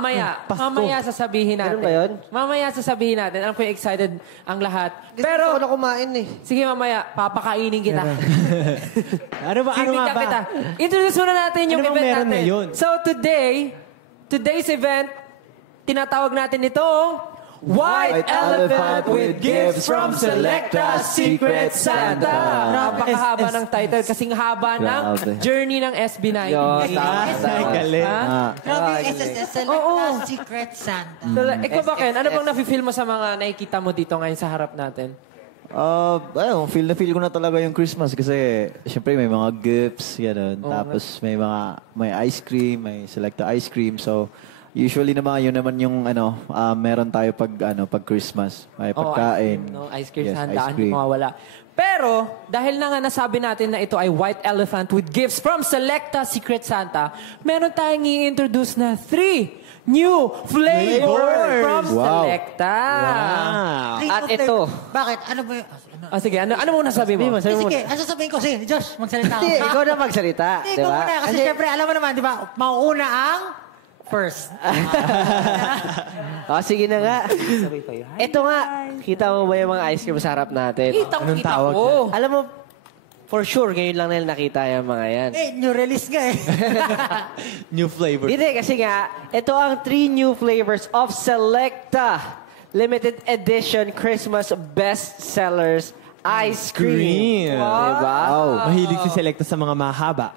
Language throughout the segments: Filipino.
Mamaya sasabihin natin. Ganun ba yun? Mamaya sasabihin natin. Alam ko yung excited ang lahat. Pero, gusto ko na kumain eh. Sige mamaya, papakainin kita. Ano nga ba? Kita. Introduce muna natin yung Ano bang event meron natin. ngayon? So today's event, tinatawag natin itong White Elephant with Gifts from Selecta Secret Santa. Napakahaba ng title kasing haba ng journey ng SB19. Galing. Grabe yung SSS, Selecta Secret Santa. Ikaw ba, Ken? Ano bang nafe-feel mo sa mga nakikita mo dito ngayon sa harap natin? Feel ko na talaga yung Christmas kasi syempre may mga gifts, gano'n. Tapos may ice cream, may Selecta ice cream. So, usually naman, yun naman yung meron tayo pag Christmas. May pagkain. Ice cream Yes, sa ice handaan, cream. hindi mawawala. Pero, dahil na nga nasabi natin na ito ay White Elephant with Gifts from Selecta Secret Santa, meron tayong i-introduce na 3 new flavors from Selecta. Wow. At ito. Bakit? Ano ba yung... Sige, ano muna sabi mo? Sige, ano sasabihin ko? Sige, Josh, magsalita ako. Hindi, ikaw na magsalita. Hindi, ikaw muna. Kasi syempre, alam mo naman, di ba, mauuna ang first. Sige na nga. Ito nga, kita mo ba yung mga ice cream sa harap natin? Kitang-kita ko. Alam mo, for sure, ngayon lang nila nakita yung mga yan. New release nga eh. New flavor. Hindi, kasi nga, ito ang 3 new flavors of Selecta Limited Edition Christmas Best Sellers Ice Cream. Diba? Mahilig si Selecta sa mga mahaba.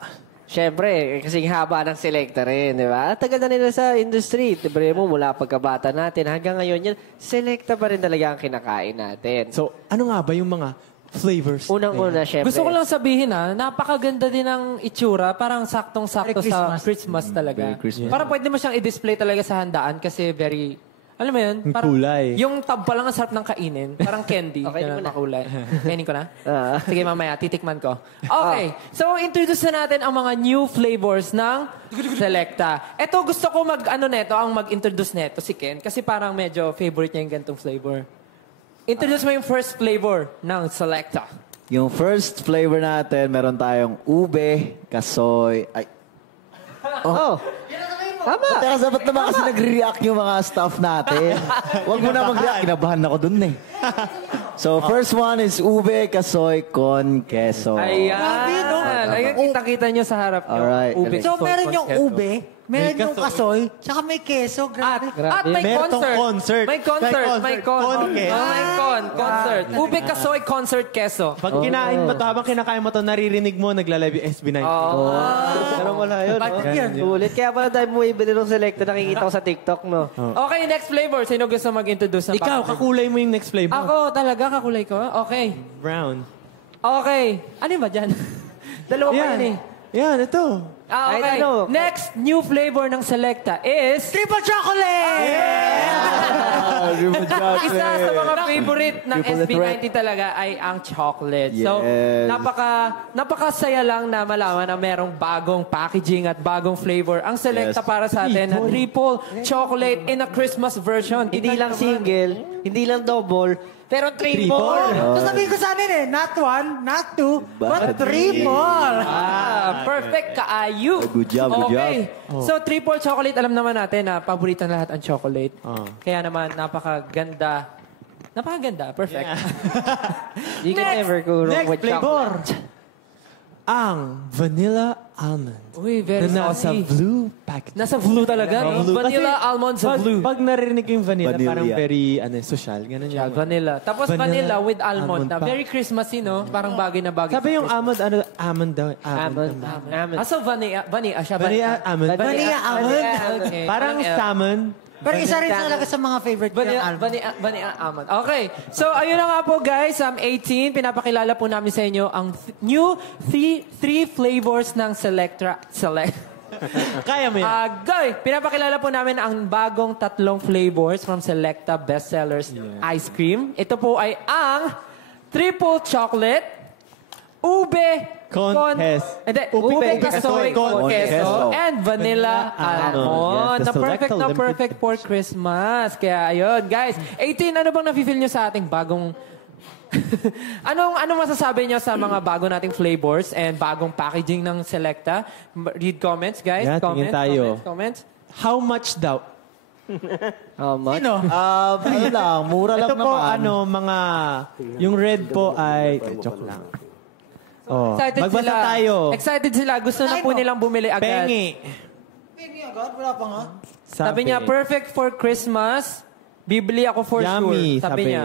Siyempre, kasing haba ng Selecta rin, di ba? Tagal na nila sa industry. Tibre mo, mula pagkabata natin, hanggang ngayon yan, Selecta pa rin talaga ang kinakain natin. So, ano nga ba yung mga flavors? Unang-una, siyempre. Gusto ko lang sabihin napakaganda din ng itsura. Parang saktong-sakto sa Christmas talaga. Parang pwede mo siyang i-display talaga sa handaan kasi very... Alam mo yun? Parang kulay. Yung tab pa lang ang sarap ng kainin. Parang candy. Okay, na makulay. Kainin ko na? Ah. Sige, mamaya. Titikman ko. Okay. So, introduce na natin ang mga new flavors ng Selecta. Ito, gusto ko ang mag-introduce neto si Ken. Kasi parang medyo favorite niya yung ganitong flavor. Introduce mo yung first flavor ng Selecta. Yung first flavor natin, meron tayong ube, kasoy, Tama. Teka, dapat naman kasi nagre-react yung mga staff natin. Huwag mo na mag-react. Kinabahan ako dun eh. So, first one is ube, kasoy, con, queso. Ayan. Ayan, kita-kita nyo sa harap nyo. Alright. Ube, So, kasoy, meron con, yung queso. ube, meron yung kasoy, tsaka may keso. Grabe. At may Meron tong concert. concert. May concert. May concert. May concert. Ube, kasoy, concert, keso. Pag kinain mo to, habang kinakain mo to, naririnig mo, nagla-live yung SB19. Pero wala yun. Bakit yan? Sulit. Kaya pala tayo bumibili ng Selecta, nakikita ko sa TikTok, no? Okay, next flavor. Sino gusto mag-introduce ng Ikaw, kakulay mo yung next flavor. Ako talaga, kakulay ko. Okay. Brown. Okay. Ano yun ba dyan? Dalawa pa yun eh. Yan, ito. Okay. Ay, ano? Next new flavor ng Selecta is... Triple chocolate! Isa sa mga favorite ng Triple SB90 talaga ay ang chocolate. So, Yes. napakasaya lang na malaman na merong bagong packaging at bagong flavor. Ang Selecta Yes. para sa atin na triple chocolate in a Christmas version. Hindi lang single, hindi lang double, pero triple. Sasabihin ko sa amin not one, not two, but triple. Perfect kaayu. Good job, good Okay. So, triple chocolate, alam naman natin na paborito na lahat ang chocolate. Kaya naman, napakaganda. Napakaganda. Perfect. You can never go wrong Next with flavor. chocolate. Ang vanilla almond. Uy, very Na nasa saucy. blue package. Nasa blue talaga. No? Blue. Vanilla Kasi almond sa blue. Pag narinig ko yung vanilla, Vanilla. parang very social. Ganun Yeah, yung... vanilla. Tapos vanilla with almond na. pa. Very Christmassy, no? Parang bagay na bagay. Sabi yung almond, almond daw. Almond. So, vanilla siya. Vanilla almond. Vanilla almond. Okay. Parang salmon. Pero isa rin talaga sa mga favorite ko yung almond. Vanilla almond. Okay. So, ayun na nga po, guys. 18, pinapakilala po namin sa inyo ang new three flavors ng Selecta. Kaya mo yan. Guys, pinapakilala po namin ang bagong 3 flavors from Selecta Bestsellers Ice Cream. Ito po ay ang triple chocolate, ube, ube kasoy con queso, and vanilla almond. Yes, Na perfect Selecta na limited perfect for Christmas. Kaya ayun, guys. 18, ano bang nafe-feel nyo sa ating bagong... anong masasabi nyo sa mga bago nating flavors and bagong packaging ng Selecta? Read comments, guys. Yeah, tingin tayo. Comments. How much daw How much? Sino? Ano lang, mura lang Ito po, naman. mga... Yung red po ay... Joke lang. Oh, Excited magbasa sila. tayo. Excited sila. Gusto na po nilang bumili agad. Pengi. Pingi agad, wala pa nga. Sabi niya, perfect for Christmas. Bibili ako for Yummy, sure. Sabi sabi. niya.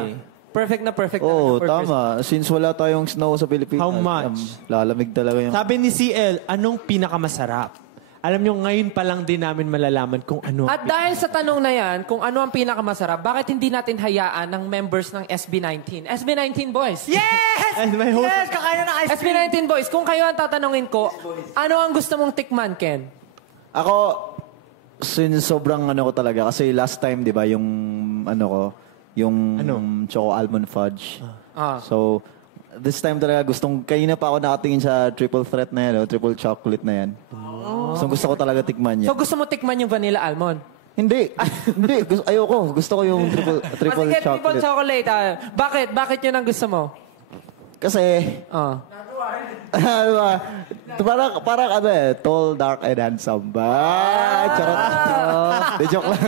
Perfect na perfect Oo, for Christmas. tama. Since wala tayong snow sa Pilipinas. How much? Lalamig talaga yung... Sabi ni CL, anong pinakamasarap? Alam nyo, ngayon pa lang din namin malalaman kung ano. At dahil sa tanong na yan, kung ano ang pinakamasarap, bakit hindi natin hayaan ng members ng SB19? SB19 boys! Yes! Ay, may host. Yes! Kakain na ng ice cream. SB19 boys, kung kayo ang tatanungin ko, ano ang gusto mong tikman, Ken? Ako, since sobrang ano ko talaga, kasi last time, di ba, yung ano ko, yung choco almond fudge. So, this time talaga gustong, kanina pa ako nakatingin sa triple threat na yan, triple chocolate na yan. So, gusto ko talaga tikman yan. So gusto mo tikman yung vanilla almond? Hindi. Hindi. Ayoko. Gusto ko yung triple Sige, triple chocolate. chocolate. Bakit? Bakit yun ang gusto mo? Kasi, Ah. ano ba? Parang ano tall, dark, and handsome ba? Charot. De joke lang.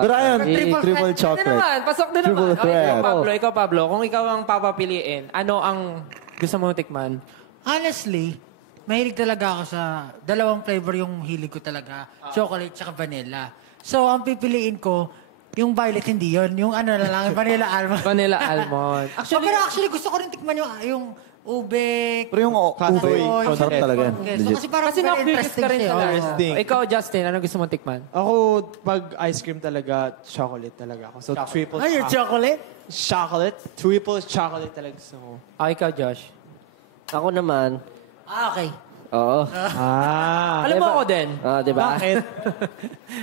Pero ayun, triple Ano chocolate. naman? Pasok din Triple naman. Okay, threat. ikaw, Pablo. Kung ikaw ang papapiliin, ano ang gusto mong tikman? Honestly, mahilig talaga ako sa dalawang flavor yung hilig ko talaga. Chocolate tsaka vanilla. So, ang pipiliin ko, yung violet hindi yun. Yung ano na lang, yung vanilla almond. Vanilla almond. Actually, pero actually, gusto ko rin tikman yung ube. Pero yung Kasoy. ube, sarap talaga yan. Okay, so, Legit. kasi parang Kasi very na-curious interesting ka rin siya. talaga. Oo. Interesting. Ikaw, Justin, ano gusto mong tikman? Ako, pag ice cream talaga, chocolate talaga ako. So, triple Ay, yung chocolate? chocolate. Triple chocolate talaga gusto ko. Ikaw, Josh. Ako naman. Ah, okay. Oo. Alam mo ako din. Di ba? Bakit?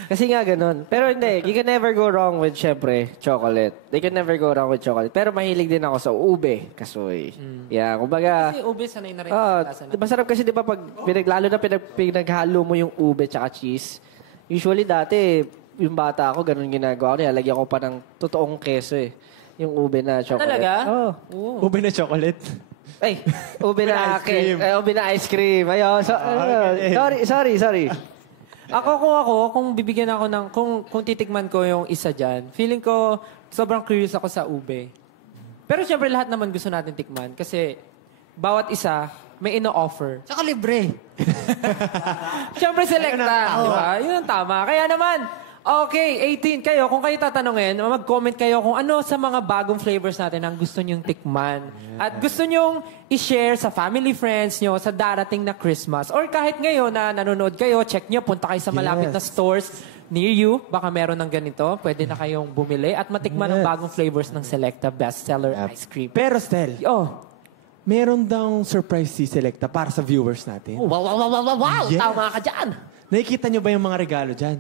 Kasi nga ganun. Pero hindi, you can never go wrong with, syempre, chocolate. They can never go wrong with chocolate. Pero mahilig din ako sa ube, kasoy. Yeah, kumbaga... Kasi ube, sanay na rin. Masarap kasi di ba pag lalo na pinaghalo mo yung ube tsaka cheese. Usually dati, yung bata ako, ganun ginagawa ko. Nilalagyan ko pa ng totoong keso eh. Yung ube na chocolate. Talaga? Oo. Ube na chocolate. Ay, ube na ice cream. ube na ice cream. Ayun. Sorry. Kung bibigyan ako ng, kung titikman ko yung isa dyan, feeling ko, sobrang curious ako sa ube. Pero syempre lahat naman gusto natin tikman kasi bawat isa may ino-offer. Tsaka libre. Syempre selecta, di ba? Yun ang tama. Kaya naman, okay, 18 kayo. Kung kayo tatanungin, mag-comment kayo kung ano sa mga bagong flavors natin ang gusto nyong tikman. At gusto nyong i-share sa family friends nyo sa darating na Christmas. Or kahit ngayon na nanonood kayo, check nyo, punta kayo sa malapit na stores near you. Baka meron ng ganito. Pwede na kayong bumili at matikman ang bagong flavors ng Selecta Bestseller Ice Cream. Pero, Stel, meron daw surprise si Selecta para sa viewers natin. Wow! Yes. Tama ka dyan! Nakikita nyo ba yung mga regalo dyan?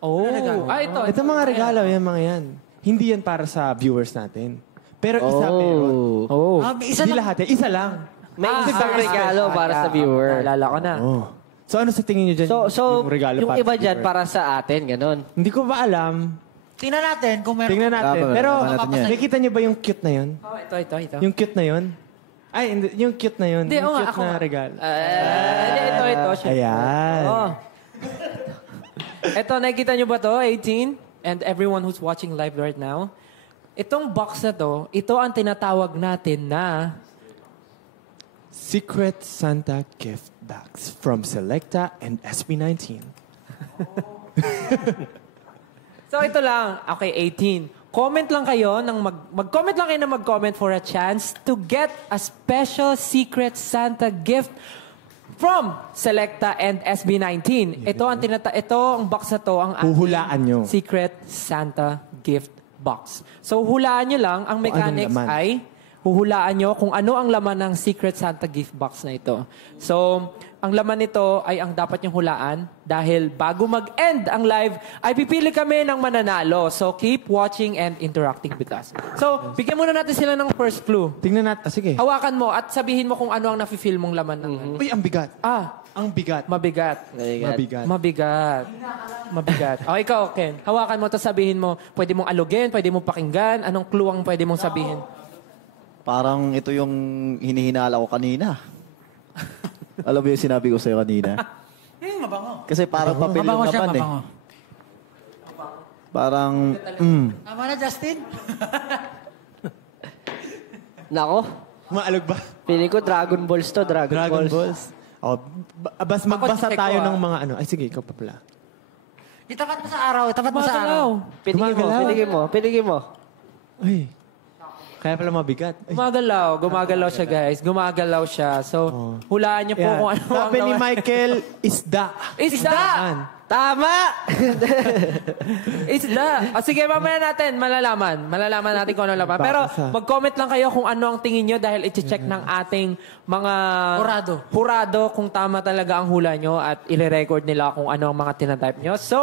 Ito. Ito mga regalo, yung mga yan. Hindi yan para sa viewers natin. Pero isa meron. Isa Hindi lang. lahat yan. Isa lang. May isang regalo para sa viewer. Naalala ko na. Oh. So ano sa tingin nyo dyan? So, yung regalo yung para iba sa dyan viewer? para sa atin, ganun. Hindi ko ba alam. Tingnan natin kung meron. Tingnan natin. Dapat, Pero dapat natin yan. nakikita nyo ba yung cute na yun? Ito. Yung cute na yun? Ay, hindi, yung cute na yun. Hindi, yung oo nga, cute ako na nga. regalo. Ito. Ayan. Ito, nakikita nyo ba to, 18? And everyone who's watching live right now. Itong box na to, ito ang tinatawag natin na Secret Santa Gift Box from Selecta and SB19. So ito lang. Okay, 18. Comment lang kayo mag-comment lang kayo na mag-comment for a chance to get a special Secret Santa gift from Selecta and SB19. Ito ang box na to ang ating Huhulaan nyo. Secret Santa gift box. So hulaan nyo lang, ang Kung anong mechanics laman. ay huhulaan nyo kung ano ang laman ng Secret Santa gift box na ito. So, ang laman nito ay ang dapat nyong hulaan dahil bago mag-end ang live, ay pipili kami ng mananalo. So, keep watching and interacting with us. So, bigyan muna natin sila ng first clue. Tingnan natin. Sige. Hawakan mo at sabihin mo kung ano ang nafe-feel mong laman ng Uy, ang bigat. Ang bigat. mabigat. Mabigat. Mabigat. O, ikaw, Ken. Hawakan mo, tapos sabihin mo, pwede mong alugin, pwede mong pakinggan, anong clue ang pwede mong sabihin? Parang ito yung hinihinala ko kanina. Alam mo yung sinabi ko sa'yo kanina? Mabango. Kasi parang papel yung Mabango siya, laman eh. mabango. Parang, Tama na, Justin? Nako, Maalog ba? feeling ko Dragon Balls to, Dragon Balls. Oh, magbasa check tayo ko, ng mga ano. Ay, sige, ikaw pa pala. Itapat mo sa araw, itapat mo sa araw. Pinigin mo. Ay. Kaya pala mabigat. Ay. Gumagalaw siya guys. Gumagalaw siya. So, hulaan niyo po Yan. kung ano ang Sabi ni Michael, isda. Isda! Saan? Tama! Isda. Sige, mamaya natin malalaman. Malalaman natin kung ano laban. Pero mag-comment lang kayo kung ano ang tingin nyo dahil i-check ng ating mga hurado kung tama talaga ang hula nyo at i-record nila kung ano ang mga tinatype nyo. So,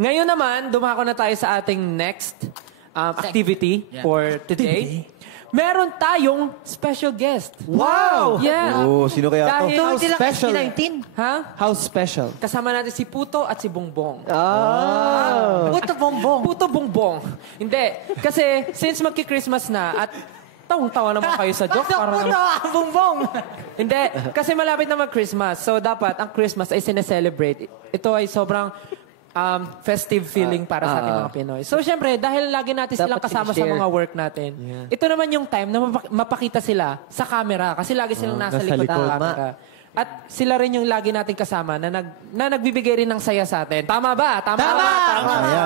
ngayon naman, dumako na tayo sa ating next activity for today. Meron tayong special guest. Wow! Yeah. oh, sino kaya to? Dahil, How special. 19. ha? How special? Kasama natin si Puto at si Bongbong. Puto bongbong. Puto Bongbong. Hindi. Kasi since magki-Christmas na at tawang-tawa naman kayo sa joke. Puto bongbong. Hindi. Kasi malapit na mag-Christmas. So dapat ang Christmas ay sineselebrate. Ito ay sobrang festive feeling para sa ating mga Pinoy. So syempre, dahil lagi natin silang Dapat kasama sa sinishare. mga work natin, ito naman yung time na mapakita sila sa camera. Kasi lagi silang nasa nasa likod ng likod. camera. At sila rin yung lagi natin kasama na nagbibigay rin ng saya sa atin. Tama ba? Tama!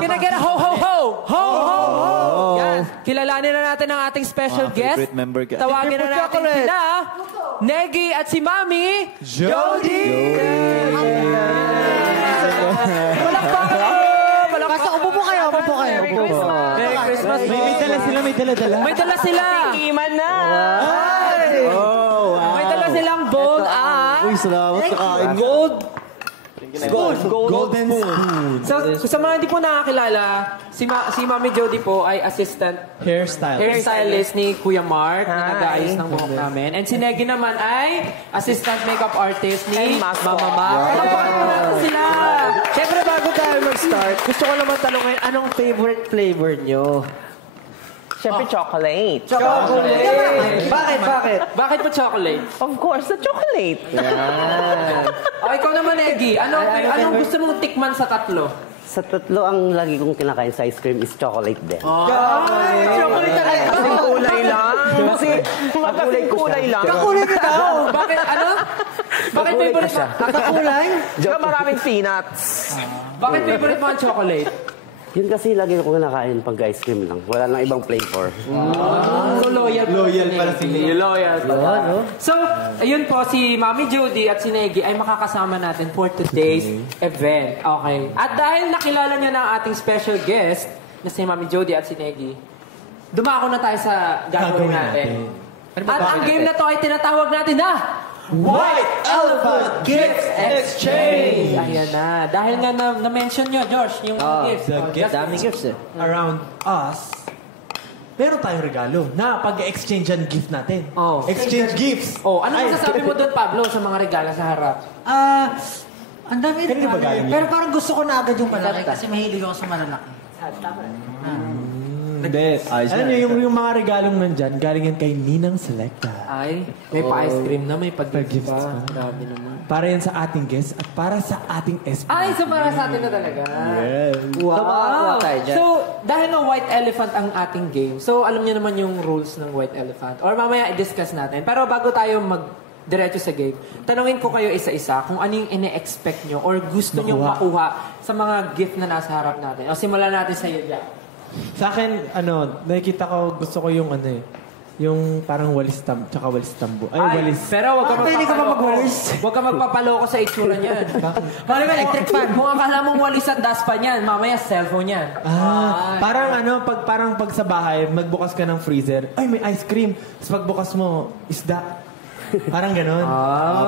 Can I get a ho, ho, ho? Ho, ho, ho! Yan. Kilalanin na natin ang ating special Mga guest. favorite member ka. Tawagin na natin sila, Negi at si Mami, Jody! Basta upo po kayo, upo po kayo. Merry Christmas! Merry Christmas! May dala. May dala sila! Iman na! Oh, wow. May dala silang bowl at Uy, salamat sa kain. Golden spoon. sa mga hindi po nakakilala, si Mami Jody po ay assistant Hairstyle. hairstylist ni Kuya Mark na nag-aayos ng buhok namin. And si Negi naman ay assistant makeup artist ni Mama Mac. Palakpakan po natin sila! Siyempre, bago tayo mag-start, gusto ko naman tanongin, anong favorite flavor nyo? Siyempre, chocolate. Bakit? Bakit po chocolate? Of course, the chocolate. O, ikaw naman, Negi. Anong gusto mong tikman sa tatlo? Sa tatlo, ang lagi kong kinakain sa ice cream is chocolate din. Chocolate talaga. Kasi kulay lang. Kasi kulay lang. Kakulay ka daw. Bakit, ano? Bakit favorite mo? Kakulay? Saka maraming peanuts. Bakit favorite mo ang chocolate? Yun kasi lagi ko kinakain pag ice cream lang. Wala nang ibang flavor. So, loyal. Loyal pala sila. Loyal. So, ayun po, si Mami Jody at si Negi ay makakasama natin for today's event. Okay. At dahil nakilala niya na ang ating special guest, na si Mami Jody at si Negi, dumako na tayo sa gagawin natin. At ang game na to ay tinatawag natin na White Elephant Gifts Exchange! Ayan na. Dahil nga na-mention nyo, Josh, yung gifts. The gifts. Daming gifts eh. Around us, meron tayong regalo na pag-exchange ang gift natin. Oh. Exchange gifts. Oh, ano masasabi mo doon, Pablo, sa mga regalo sa harap? Ang dami rin. Kanina ba galing Pero parang gusto ko na agad yung malaki kasi mahilig ako sa malalaki. Best. Alam niyo, yung mga regalong nandyan, galing yan kay Ninang Selecta. Ay, may pa-ice cream na, may Pa-gifts pa-gifts pa. pa. Grabe naman. Para yan sa ating guest at para sa ating SP. Ay, so para sa atin na talaga. So, makakuha tayo dyan. So, dahil na white elephant ang ating game, so alam niyo naman yung rules ng white elephant. Or mamaya i-discuss natin. Pero bago tayo diretso sa game, tanungin ko kayo isa-isa kung ano yung ine-expect nyo or gusto nyo makuha sa mga gift na nasa harap natin. O simulan natin sa iyo, Jack. Sa akin, nakikita ko, gusto ko yung yung parang walis tsaka walis tambo. Ay, walis. Pero wag ka Pwede ka ba magwalis? Huwag ka magpapaloko sa itsura niyan. Bali ba electric fan? Kung akala mong walis at daspan yan, mamaya cellphone yan. Parang pag sa bahay, magbukas ka ng freezer, ay, may ice cream. Tapos pagbukas mo, isda. Parang ganon.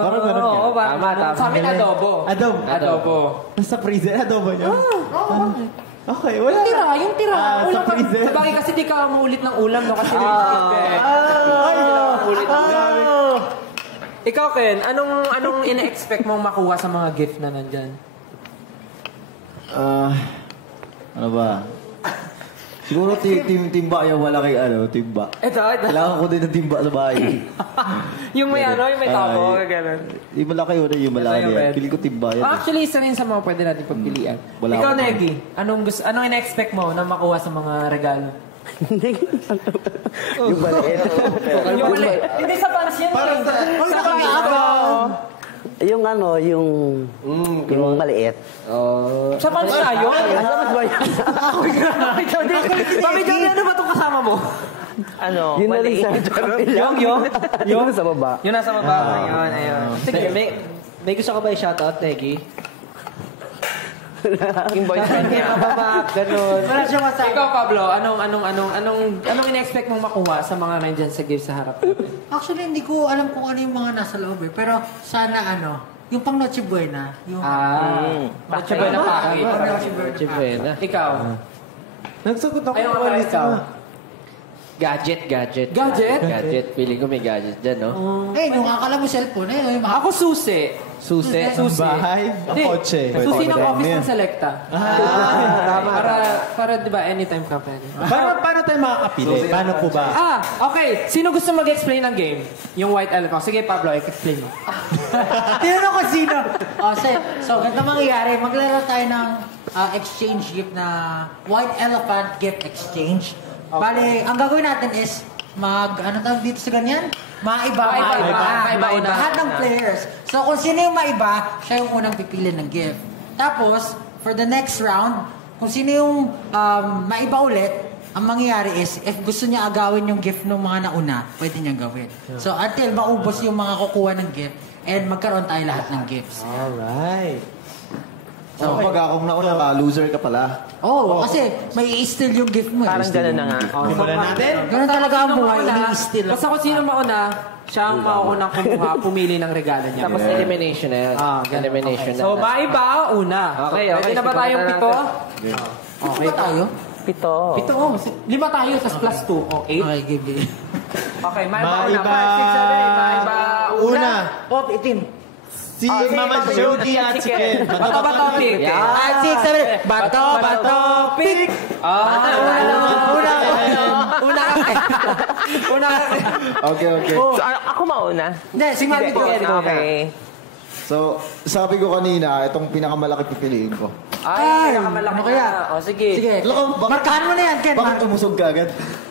Parang ganun ka. Oo, tama. Sa amin, adobo. Adobo. Nasa freezer, adobo nyo? Okay, wala. Yung tira. Sa freezer. Sabagay kasi di ka maulit ng ulam, no? Kasi Ikaw, Ken, anong ina-expect mong makuha sa mga gift na nandyan? Ano ba? Siguro timba yung malaki timba. Ito. Kailangan ko din ng timba sa bahay. Yung may yung may tabo, gano'n. Yung malaki yung malaki. Ito yung red. Pili ko timba yan. Actually, isa rin sa mga pwede natin pagpilian. Wala Ikaw, ako. Negi, anong in-expect mo na makuha sa mga regalo? Yung maliit. Yung mali. Hindi sa pansin. Sa Yung yung maliit. Sa pansin tayo. Alam mo ba yan? Mami Johnny, ano ba itong kasama mo? Yun na rin sa Yung sa baba. Yung nasa baba. Ayun. Sige, may gusto ka ba i-shoutout, Negi? Yung boyfriend niya. Ganun. Wala siya masabi. Ikaw, Pablo, anong in-expect mong makuha sa mga nandyan sa gift sa harap natin? Actually, hindi ko alam kung ano yung mga nasa loob eh. Pero sana yung pang Noche Buena. Yung Noche Buena package. Pang Noche Buena Noche package. Buena. Ikaw. Nagsagot ako. Ayaw Walis ikaw. Gadget. Gadget? Feeling ko may gadget dyan, no? Yung akala mo cellphone. Yung mga... Ako susi. Susi. Bahay, ang Hindi. kotse. Susi ng Pwede office yan. ng Selecta. Para di ba, anytime ka pwede. Paano tayo makakapili? Paano po ba? Okay. Sino gusto mag-explain ng game? Yung White Elephant. Sige, Pablo, explain mo. Tinanong ko sino. So, ganito mangyayari. Maglaro tayo ng exchange gift na White Elephant Gift Exchange. Bale, ang gagawin natin is ano tawag dito sa ganyan? Maiba. Lahat ng players. So, kung sino yung maiba, siya yung unang pipili ng gift. Tapos, for the next round, kung sino yung maiba ulit, ang mangyayari is, if gusto niya agawin yung gift ng mga nauna, pwede niya gawin. So, until maubos yung mga kukuha ng gift, and magkaroon tayo lahat ng gifts. Alright. So, pag akong nauna loser ka pala. Kasi may i-steal yung gift mo. Parang gano'n na nga. Simulan natin. Ganun talaga ang Sino buhay, mauna? ini-steal. Basta kung sino mauna, siya ang maunang kumuha, pumili ng regalo niya. Tapos elimination na yan. Elimination na. So, maiba, una. Okay. Pwede na ba tayong pito? Okay ba tayo? Pito. Pito, 5 tayo, tas plus 2. O, 8. Okay, give it. Okay, maiba una. Maiba 5, 6, 7, 8. Maiba una. Una. Si Mama Jody at si Ken. Bato, pick. 5, 6, 7, bato, pick. Una. Okay. So, ako mauna. Hindi, sige, Okay. So, sabi ko kanina, itong pinakamalaki pipiliin ko. Ay, pinakamalaki ano kaya? na. O, sige. Sige, Alam ko, markahan mo na yan, Ken. Bakit umusog ka agad?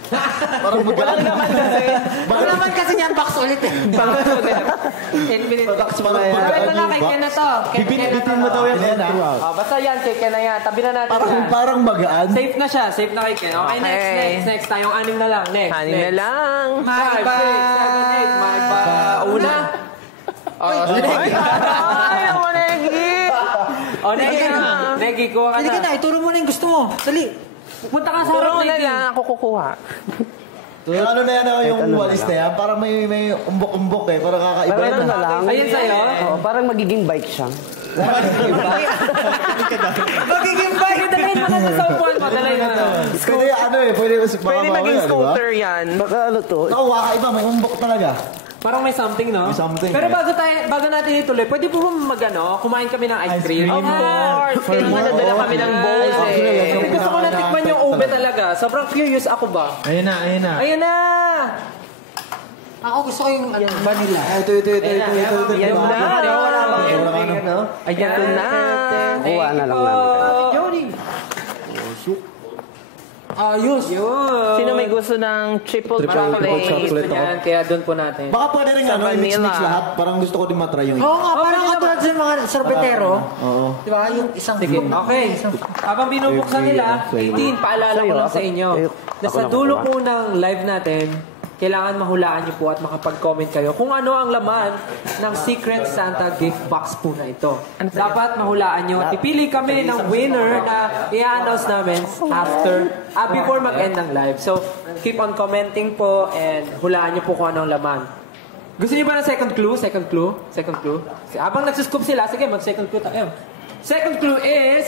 Parang magkakaroon naman kasi. Wala naman kasi niyan box ulit eh. Patakas pa na yan. Sabi ko na kay Ken na to. Bitin mo daw yan. Yan ah. Basta yan, kay Ken na yan. Tabi na natin yan. Parang magaan. Safe na siya. Safe na kay Ken. Okay, next. Tayong 6 na lang. Next. Hanin na lang. 5, 6, 7, 8. Maiba una. Ayaw mo, Negi. O, Negi, kuha ka Sige na. na, ituro mo na yung gusto mo. Dali. Punta ka sa harap, Turo na Negi. lang ako kukuha. Yung ano na yan, yung walis na yan, parang may umbok-umbok eh. Parang kakaiba Parang yan. ano na lang. Ayun sa'yo? Parang magiging bike siya. Magiging bike. Dalhin mo na sa upuan mo. Dalhin mo na. Pwede ano eh, pwede Pwede maging scooter yan. Baka ano to? Ako, kakaiba, may umbok talaga. Parang may something, no? May something, Pero eh. bago natin ituloy, pwede po ba kumain kami ng ice cream? Of course. Kailangan nadala kami ng bowls eh. Kasi gusto ko na tikman yung ube talaga. Sobrang curious ako ba? Ayun na. Ayun na! Ako gusto ko yung vanilla. Ito. Yan na. Ayan na! Kuha na lang namin. Jody! Ayos. Yun! Sino may gusto ng triple chocolate? Yan, kaya doon po natin. Baka pwede rin Sa ano, mix vanilla. lahat. Parang gusto ko din matry yung Oo nga, parang katulad sa mga sorbetero. Oo. Di ba? Yung isang Sige, okay. Habang binubuksan nila, 18, paalala ko lang sa inyo. Na sa dulo po ng live natin, kailangan mahulaan niyo po at makapag-comment kayo kung ano ang laman ng Secret Santa gift box po na ito. Dapat mahulaan niyo. Pipili kami ng winner na i-announce namin before mag-end ng live. So, keep on commenting po and hulaan niyo po kung ano ang laman. Gusto niyo ba ng second clue? Second clue? Habang nagsuscoop sila, sige, mag-second clue tayo. Second clue is...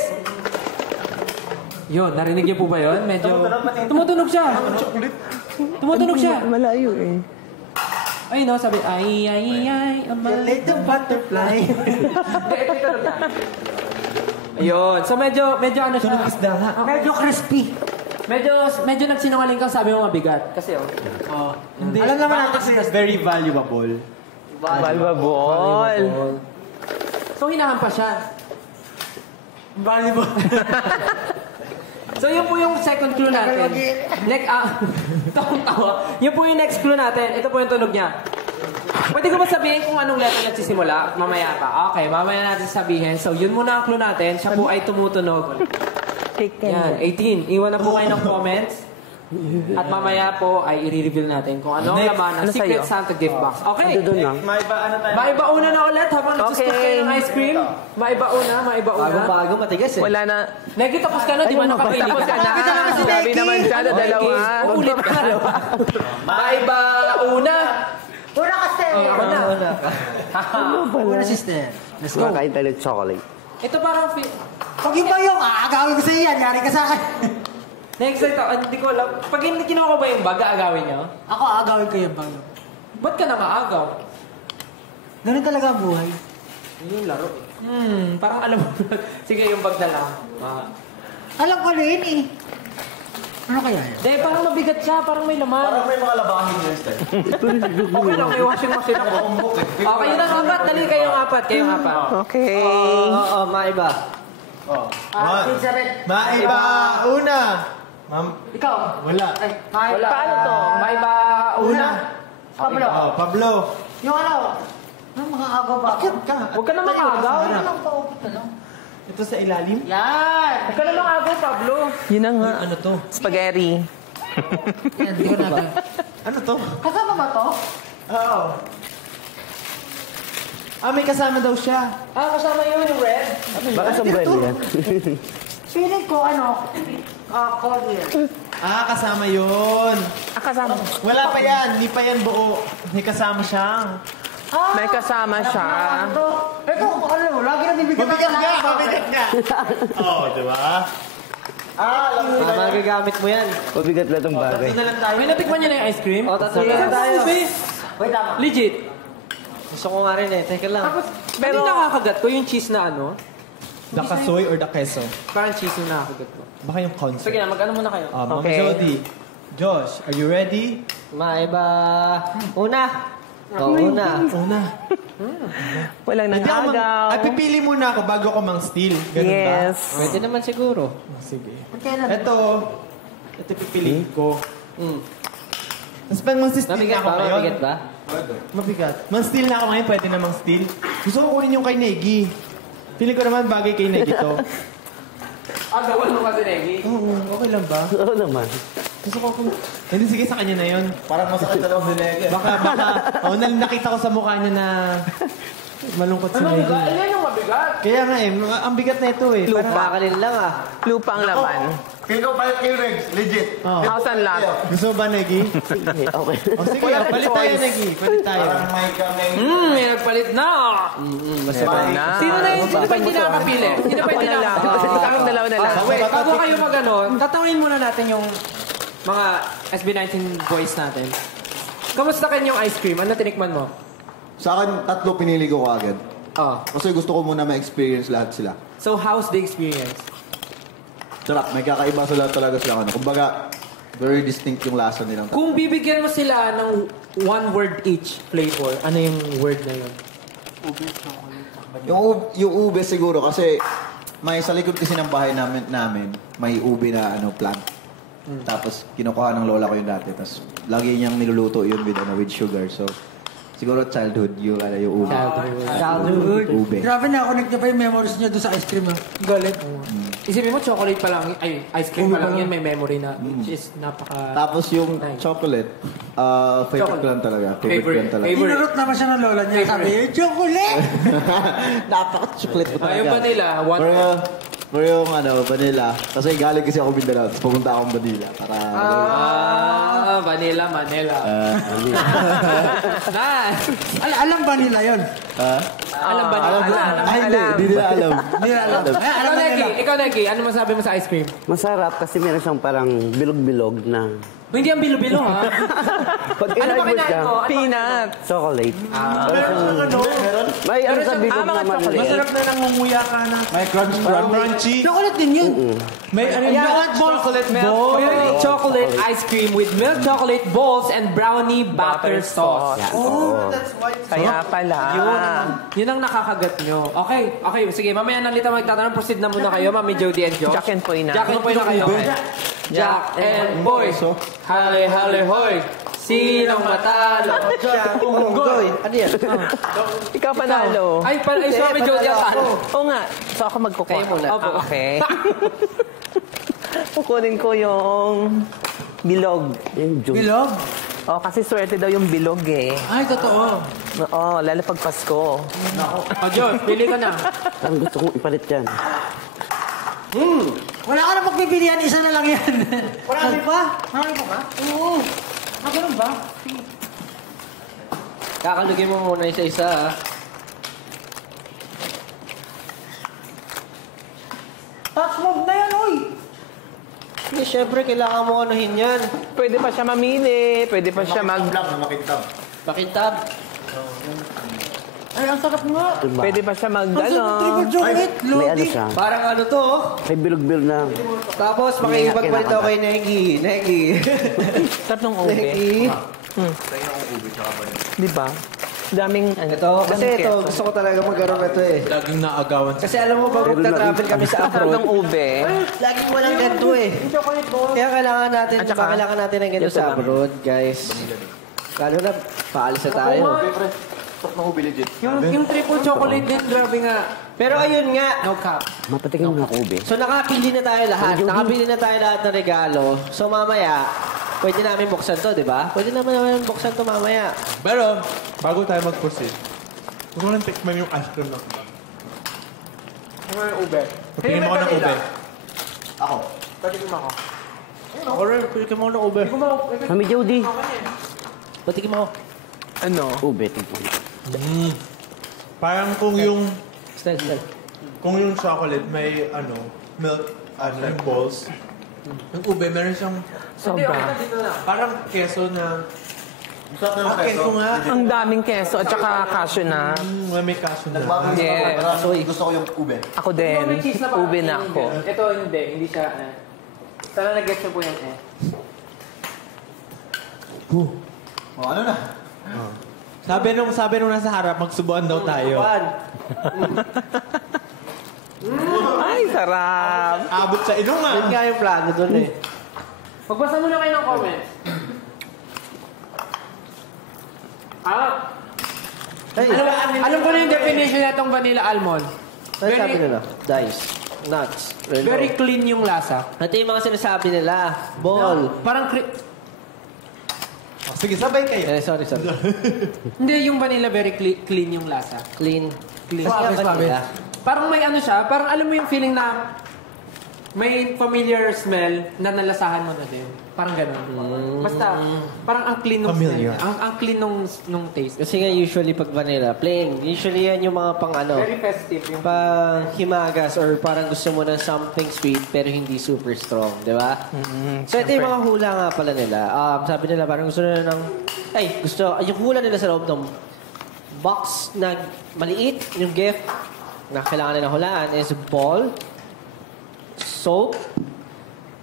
Yun, narinig niyo po ba yun? Medyo... Tumutunog siya. Tumutunog siya. Malayo eh. Ay, no, sabi, ay, a little butterfly. Ito na. Ayun. So, medyo ano siya. Medyo crispy. Medyo nagsinungaling ka, sabi mo mabigat. Kasi Alam naman natin si Very valuable. Valuable. So, hinahampas siya. valuable. So, yun po yung second clue natin. Tawang-tawa. Yun po yung next clue natin. Ito po yung tunog niya. Pwede ko ba sabihin kung anong letter nagsisimula? Mamaya pa. Okay, mamaya natin sabihin. So, yun muna ang clue natin. Siya po ay tumutunog. Yan, 18. Iwan na po kayo ng comments. At mamaya po ay i-reveal natin kung ano ang laman ng Secret Santa gift box. Okay. Maibauna na ulit habang nagsustok kayo ng ice cream. Maibauna. Bago matigas eh. Wala na. Negi, tapos ka na, di ba nakakilig Tapos ka na. si Sabi Becky. naman siya na dalawa. Ulit ka. Maibauna. Una kasi. Ako na. Una sister. Let's go. Kumakain tayo ng chocolate. Ito parang... Pag iba yung aagawin ko sa iyo yan, yari ka sa akin. Next ito, hindi ko alam. Pag hindi kinuha ko ba yung bag, aagawin nyo? Ako aagawin ko yung bang. Ba't ka na maagaw? Ganun talaga ang buhay. Yun yung laro. Parang alam mo. Sige, yung bag na lang. Alam ko na yun eh. Ano kaya yun? Dahil parang mabigat siya, parang may laman. Parang may mga labahin yun. Okay lang, may washing machine ako. Okay, yun ang apat. Dali kayong apat. Okay. Oo, maiba. Maiba. Una. Ma'am. Ikaw? Wala. Wala. Paano to? Maiba una. Pablo. Pablo. Yung ano? Ano mga agaw ba? Bakit ka? Huwag ka na maagaw. Ano lang paupit na lang? Ito sa ilalim. Yan! Huwag ka na maagaw, Pablo. Yun na nga. Ano to? Spaghetti. Yan, di ko na. Ano to? Kasama ba to? Oo. May kasama daw siya. Kasama yun yung red. Baka sombrero yan. Feeling ko ano? Collier. Kasama yun. Kasama. Wala pa yan. Hindi pa yan buo. May kasama siya. May kasama siya. Ito, ano? Lagi na bibigyan Mabigat nga. Oo, di ba? Magagamit mo yan. Mabigat na itong bagay. Ito na lang tayo. May natikman niyo na yung ice cream? Tatlo na tayo. Wait, tama. Legit. Gusto ko nga rin eh. Teka lang. Pero nakakagat ko yung cheese na ano. The kasoy or the queso? Parang cheese yung nakakagat ko. Baka yung concept. Sige na, mag-ano muna kayo. Ma'am Okay. Jody. Josh, are you ready? Maiba. Una. Una. Walang nangagaw. Pipili muna ako bago ko mang-steal. Ganun ba? Yes. Pwede naman siguro. Sige. Kailan? Ito pipiliin ko. Tapos pag mang-steal Mabigat na ako ba? ngayon. Mabigat ba? Mabigat. Mang-steal na ako ngayon, pwede na mang-steal. Gusto ko kunin yung kay Negi. Pili ko naman bagay kay Negi to. Gawin mo kasi, Negi. Oo, okay lang ba? Oo naman. Gusto ko kung... Hindi, sige, sa kanya na yun. Parang masakit na lang si Negi. Baka, nakita ko sa mukha niya na malungkot si Negi. Ano yung mabigat? Kaya nga ang bigat na ito eh. Bakalin lang ah. Lupa ang laman. Ikaw palit kayo, Regs. Legit. House and lot. Gusto mo ba, Negi? Okay. O sige, palit tayo, Negi. Palit tayo. may kami. May nagpalit na. Na. Sino pa hindi nakakapili? Sino pa hindi nakakapili? Kaming dalawa na lang. Wait, bago kayo mag-ano, tatawin muna natin yung mga SB19 boys natin. Kamusta kanyang ice cream? Ano tinikman mo? Sa akin, 3 pinili ko agad. Kasi gusto ko muna ma-experience lahat sila. So, how's the experience? Sarap, may kakaiba sila talaga sila. Kumbaga, very distinct yung lasa nilang. Kung bibigyan mo sila ng one word each flavor, ano yung word na yun? Yung ube siguro kasi may sa likod kasi ng bahay namin may ube na plant. Tapos kinukuha ng lola ko yun dati. Tapos lagi niyang niluluto yun with sugar. So siguro childhood yung ube. Childhood. Ube. Grabe na, connect niya pa yung memories niya doon sa ice cream. Galit. Isipin mo, chocolate pa lang, ice cream pa lang yun, may memory na, which is napaka... Tapos yung chocolate, favorite ko lang talaga. Favorite ko lang talaga. Inurot naman siya ng lola niya. Sabi, chocolate! Napaka-chocolate ko talaga. Yung vanilla, Pero yung vanilla, kasi galing kasi ako Mindanao, tapos pumunta akong Manila para... vanilla, Manila. Nice! Alam ba nila yun? Alam ba niyo? Hindi nila alam. Ikaw, Negi, ano masabi mo sa ice cream? Masarap kasi meron siyang parang bilog-bilog na Hindi ang bilo-bilo, ha? pag Ano ba inaibot kinain siya, mo? Peanut. chocolate. Meron. May ano sa bibig mga naman. chocolate. Masarap na nangunguya ka na. May crunchy. Chocolate din yun. May ano yung chocolate ball. Milk chocolate ice cream with milk chocolate balls and brownie butter sauce. Kaya pala. Yun ang nakakagat nyo. Okay, sige. Mamaya na ulit magtatanong. Proceed na muna kayo, Mami Jody and Josh. Jack and Poy na. Jack and Poy na kayo. Jack and Poy. Hale, hale, hoy. Sinong matalo? Unggoy. Ano yan? Ikaw panalo. Ay, si Mami Jody ang talo. Oo nga. So ako magkukuha. Kayo muna. Ah, okay. Kukunin ko yung bilog. Bilog? Oh, kasi swerte daw yung bilog eh. Ay, totoo. Oo, lalo pag Pasko. Josh, pili ka na. Ang gusto kong ipalit yan. Wala ka na pagpipilian, isa na lang yan. Marami pa? Marami pa ba? Oo. Ganun ba? Kakalugin mo muna isa-isa, ha? Touch move na yan, oy! Hindi, syempre, kailangan mo anuhin yan. Pwede pa siya mamili. Pwede pa siya Pakintab. Ay, ang sarap nga. Pwede pa siya Ang sarap ng triple chocolate, May ano loading. siya. Parang ano to, oh. May bilog-bilog na. Tapos, makikipagpalit ako kay Negi. Sarap ng ube. Negi. Di ba? Daming ano. Ito, kasi ito, gusto ko talaga magkaroon na ito eh. Laging naagawan. Kasi alam mo, pag magta-travel kami sa Sarap ng abroad, ube. laging walang ganito eh. Kaya kailangan natin, At saka, kailangan natin ng ganito yung sa sarap. abroad, guys. Lalo na, paalis na tayo. Yung triple chocolate din, grabe nga. Pero ayun nga, No cap. Mapatikin mo ako, ube. so nakapili na tayo lahat. Nakapili na tayo lahat ng regalo. So mamaya, pwede namin buksan to, di ba? Pwede naman buksan to mamaya. Pero, bago tayo mag-proceed, gusto ko lang tikman yung ice cream na. Ano yung ube? Pagpingin mo ako ng ube. Ako rin, pili mo ng ube. Mami Jody. Patikin mo ako. Ano? Ube, tignan. Parang kung yung Style. chocolate may milk, yung balls. Yung ube, meron siyang Sobra. parang keso na... keso nga. Ang daming keso at saka cashew na. May cashew na. Yeah. Gusto ko yung ube. Ako din. Ube na ako. Ito hindi siya. Sana nag-get po yung Ano na? Sabi nung nasa harap, magsubuan daw tayo. Ay, sarap. Abot sa Yun inungan. nga yung plano dun eh. Magbasa muna kayo ng comments. Alam ko na yung definition na itong vanilla almond. Ano sabi nila? Dice. Nuts. Relo. Very clean yung lasa. Ito yung mga sinasabi nila. Ball. Parang Sige, sabay kayo. Sorry. hindi yung vanilla very clean yung lasa. Clean. Clean. Kasi nga vanilla. Parang may ano siya, parang alam mo yung feeling na may familiar smell na nalasahan mo na din. Parang gano'n. Basta, parang ang clean nung Familiar. smell. Ang clean nung taste. Kasi nga usually pag vanilla, plain. Usually yan yung mga pang ano, Very festive yung pang himagas or parang gusto mo ng something sweet pero hindi super strong, di ba? So ito yung mga hula nga pala nila. Sabi nila parang gusto nila ng, yung hula nila sa loob ng box na maliit, yung gift na kailangan nila hulaan is ball, soap,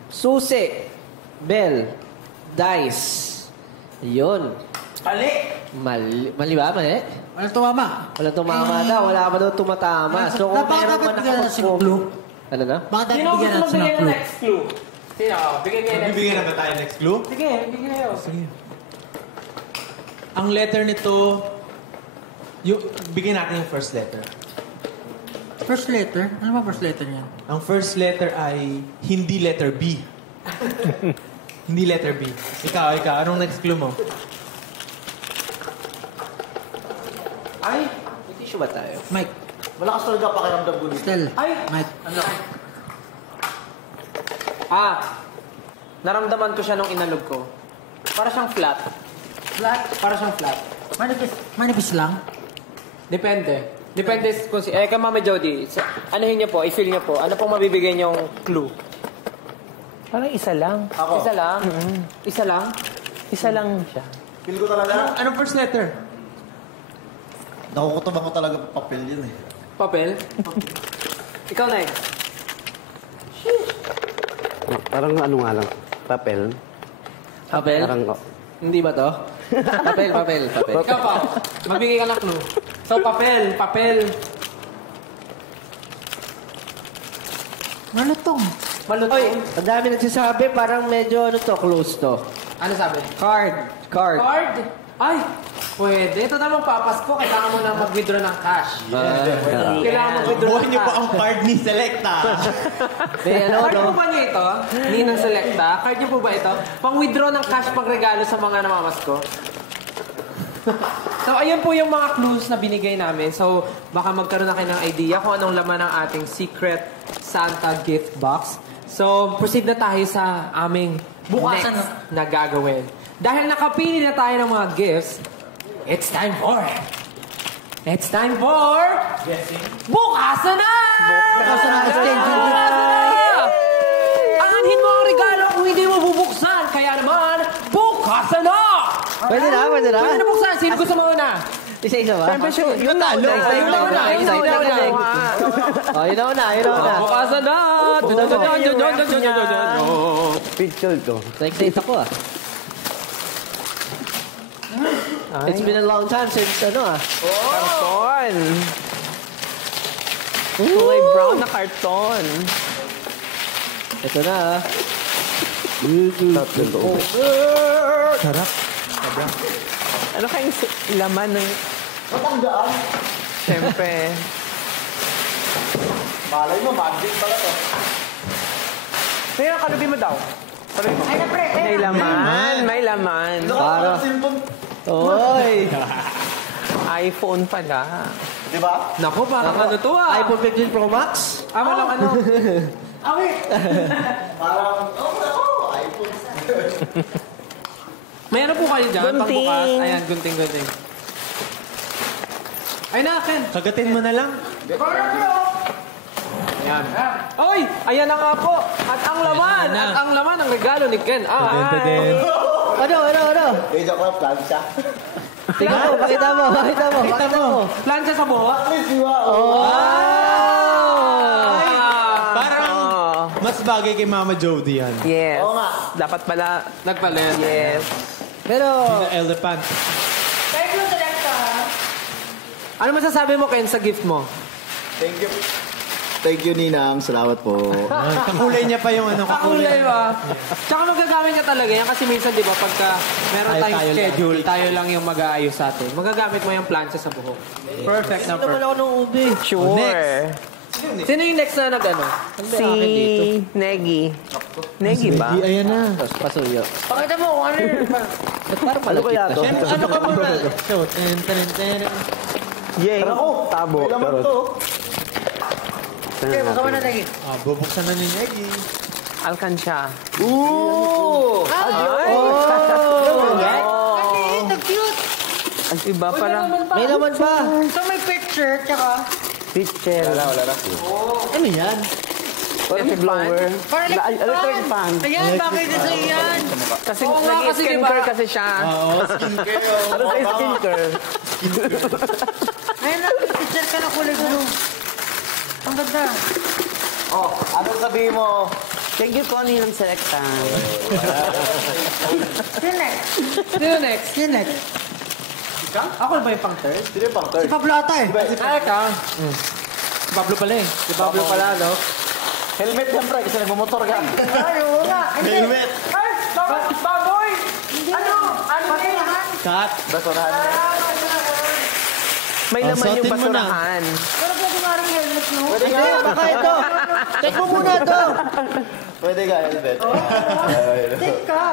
susi, bell, dice. Yun. Mali ba? Mali? Walang tumama. Walang tumama daw. Wala ka ba daw tumatama? So kung meron Dapat man bigyan natin ng clue. Ano na? Bakit dapat Sino bigyan gusto natin ng magbigay ng clue? next clue? Sino? Bigyan niya yung next Bibigyan na ba tayo next clue? Sige, bigyan niyo. Sige. Ang letter nito, bigyan natin yung first letter. First letter? Ano ba first letter niya? Ang first letter ay hindi letter B. Hindi letter B. Ikaw. Anong next clue mo? Ay, may tissue ba tayo? Mike. Malakas talaga pakiramdam ko dito. Stel. Ay! Mike. Ano? Naramdaman ko siya nung inalog ko. Para siyang flat. Flat. Para siyang flat. Manipis lang. Depende. Depende kung si... kay Mama Jody, anuhin niyo po, i-feel niyo po. Ano pong mabibigay niyong clue? Parang isa lang. Isa lang? Isa lang? Isa lang siya. Anong first letter? Nakukutuban ko talaga papel yun eh. Papel? Ikaw, Neg. Parang ano nga lang, papel. Papel? Parang, Hindi ba to? Papel. Ikaw pa. Magbigay ka ng clue. So, papel. Malutong. Malutong. Oy, ang dami nagsasabi, parang medyo close to. Ano sabi? Card. Card? Ay, pwede. Ito namang papasko. Kailangan mo nang mag-withdraw ng cash. Kailangan mag-withdraw Buhay ng niyo pa cash. ang card ni Selecta. Card po ba niyo ito? Ninang Selecta? Card niyo po ba ito? Pang-withdraw ng cash pang-regalo sa mga namamasko? So, ayun po yung mga clues na binigay namin. So, baka magkaroon na kayo ng idea kung anong laman ng ating secret Santa gift box. So, proceed na tayo sa aming Bukasan next na gagawin. Dahil nakapili na tayo ng mga gifts, it's time for... Bukasan na! Bukasan na, exchange. Bukasan na! Ang anhin mo ang regalo kung hindi mo bubuksan. Kaya naman, bukasan na! Pwede na? Pwede na buksan. Sino gusto mo na? Isa ba? Siyempre siya, yun na. Yun na una. Oh, yun na. Bukasan na! picture to. Na-excite ako ah. It's been a long time since Karton. Kulay brown na karton. Ito na ah. Sarap. Ano kayong laman ng... Matanggaan. Siyempre. Malay mo, magic pala to. Kaya kalubi mo daw. Kalubi mo. Ay, napre. May laman. May laman. Para. Oy! iPhone pala. Di ba? Naku, parang ano to ah. iPhone 15 Pro Max? Walang ano. Parang, iPhone. Mayroon po kayo dyan, Gunting. pangbukas. Ayan, gunting. Ay na, Ken. Kagatin mo na lang. Ayan. Oy! Ayan na nga po. At ang laman, ang regalo ni Ken. Din. Ano? Eh, joke lang, plan siya. Tingnan mo, pakita mo. Plancha sa buhok. Parang mas bagay kay Mama Jody yan. Yes. Dapat pala. Nagpalit. Yes. Pero, The elephant. Ano masasabi mo, Ken, sa gift mo? Thank you, Ninang. Salamat po. Kakulay niya pa yung Kakulay ba? Tsaka magagamit ka talaga yan kasi minsan, di ba, pagka meron tayong Tayo schedule, tayo lang yung mag-aayos sa atin. Magagamit mo yung plancha sa buhok. Perfect na naman perfect. ako ng ube. Sure. Sino yung next na nag-ano? Si Negi. Negi ba? Ayan na. Tapos pasuyo. Pakita mo kung ano yun. Ba't parang malapit na siya? Ano ka muna? So, ten. Yay. Tabo. Laman to. Okay, baka mo na lagi. Bubuksan na ni Neggy. Alkansya. Ooh! Nag-cute. Ang iba parang... May laman pa. So may picture, tsaka Picture. Wala na. Ano yan? Parang blower. parang Electric fan. Ayan, bakit ito yan? Kasi Oo nga, kasi nag-skincare diba? kasi siya. Ano sa skincare? Ayan na, picture ka na kulay blue. Ang ganda. Ano sabihin mo? Thank you po, Ninang Selecta. Sino next? Sino next? Sino next? Ako na ba yung pang-third? Sino yung pang third? Si Pablo ata eh. Ikaw. Si Pablo pala eh. Si Pablo pala, no? Helmet yan, pre, kasi nagmumotor ka. Ay, oo nga. Helmet. Ay! Baboy! Ano? Basurahan. Cut. Basurahan. May laman yung suotin mo na. basurahan. Pero pwede nga rin helmet, no? Pwede ka. Baka ito. Check mo muna ito. Pwede ka, helmet. Take ka.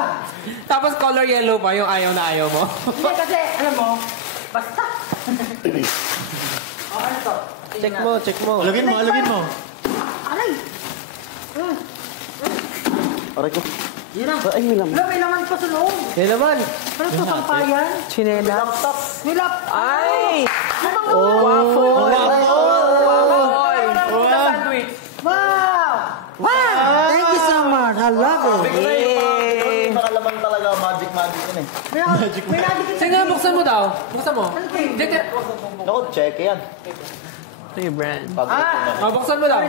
Tapos color yellow pa yung ayaw na ayaw mo. Hindi kasi, alam mo, basta. Ano to? Check mo. Alugin mo. Alay. Aray ko. Yun na. Ay, may laman. Wala, may laman pa sa loob. May laman. Ano to, sampayan? Chinela. May laptop. Ay! Sandwich. Thank you so much. I love it. Nakalaman talaga, magic yun eh. Sige, buksan mo daw. Buksan mo. Naku, check yan. Hey, brand. Buksan mo daw.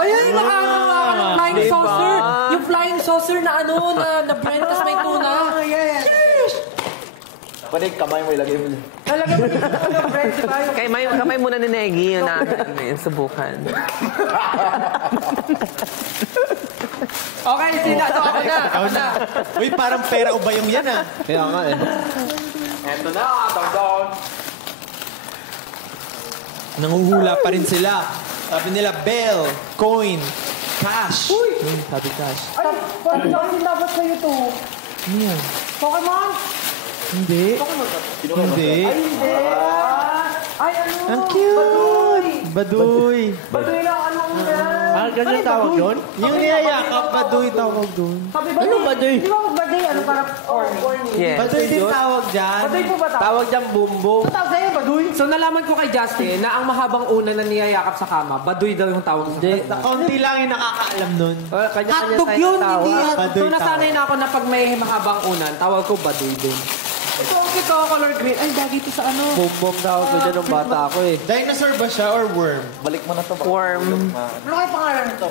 Ayun, nakagawa ka ng flying saucer. Yung flying saucer na na brand, tas may tuna. Pwede kamay mo ilagay mo. Talaga mo yung brand, di ba? Kamay muna ni Negi yun namin subukan. Okay, sila. So, ako na. Uy, parang pera o bayong yan ah. Kaya nga eh. Eto na, down. Nanguhula pa rin sila. Sabi nila, bell, coin, cash. Uy! Sabi cash. Ay, hindi dapat sa'yo to. Ano yan? Pokemon? Hindi. Hindi. Hindi. Ay, ano? Ang cute! Baduy. Baduy lang, ano yan? Ganyan tawag yun? Yung niyayakap, baduy tawag doon. Sabi ba? Ano baduy? Di ba baduy? Ano parang corny? Yes. Baduy din tawag dyan. Baduy po ba tawag? Tawag diyang bumbong. Tawag sa'yo, baduy? So nalaman ko kay Justin na ang mahabang una na niyayakap sa kama, baduy daw yung tawag sa kama. Konti lang yung nakakaalam nun. Kanya-kanya Hotdog tayo yun, tawag. hindi hotdog. Baduy So nasanay na ako na pag may mahabang unan, tawag ko baduy din. Ito, color green. Ay, dagi ito sa ano. Bumbong tawag ko dyan nung bata ako eh. Dinosaur ba siya or worm? Balik mo na to. Worm. Ano kayo pangalan nito?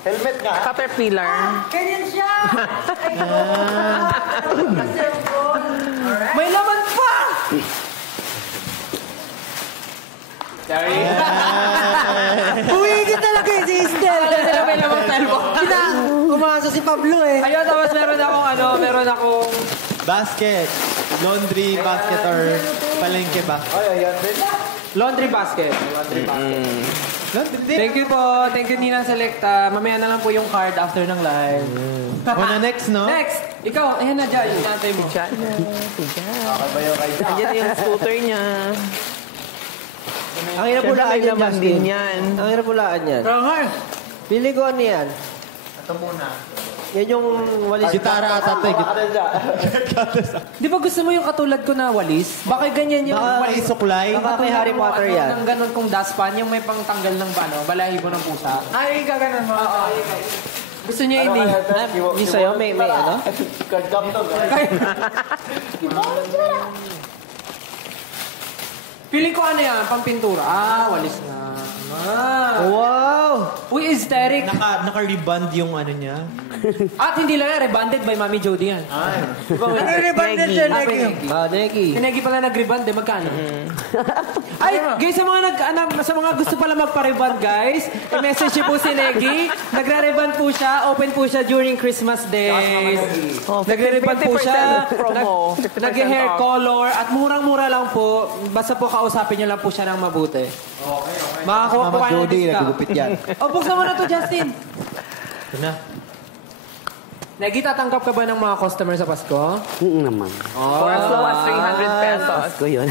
Helmet nga. Caterpillar. Ganyan siya! May laman pa! Huwigit talaga eh, si Estel. Alam nila may lamang cellphone. Umasa si Pablo eh. Ayun, tapos meron akong Basket. Laundry basket or palengke ba? laundry basket. Laundry din. Thank you po. Thank you, Ninang Selecta. Mamaya na lang po yung card after ng live. Una next, no? Next! Ikaw, ayan na dyan. Yung natay mo. Nandiyan na yung scooter niya. Ang hirap Siyempre, hulaan may yan, laman Justin. din yan. Ang hirap hulaan yan. Pili ko ano yan. Ito muna. Yan yung walis. Gitara ata ito. Di ba gusto mo yung katulad ko na walis? Baka ganyan yung Walis suklay. Baka kay Harry Potter yan. Ng ganun kong dustpan, yung may pangtanggal ng balahibo ng pusa. Ay, gaganon mo. Gusto niya ini. Yung sa'yo, may ano? Card cap to. Pili ko ano yan, pampintura. Walis na. Wow! Uy, aesthetic. Naka-reband yung ano niya. At hindi lang yan, rebanded by Mami Jody yan. Ano yung bandit Negi. dyan, Ah, Negi? Negi. Neki. Pinagi pala nag-reband eh, magkano? Ay, guys, sa mga gusto pala magpa-reband, guys, i-message niyo po si Negi. Nagre-reband po siya, open po siya during Christmas days. Nagre-reband po siya, 50% promo. 50% nag-hair off. color, at murang-mura lang po. Basta po kausapin niyo lang po siya ng mabuti. Okay. Makakuha po Mama kayo ng Jody, discount. nagugupit yan. O, buksan mo na to, Justin. Ito na. Negi, tatanggap ka ba ng mga customer sa Pasko? Naman. For as low as 300 pesos. Ko yun.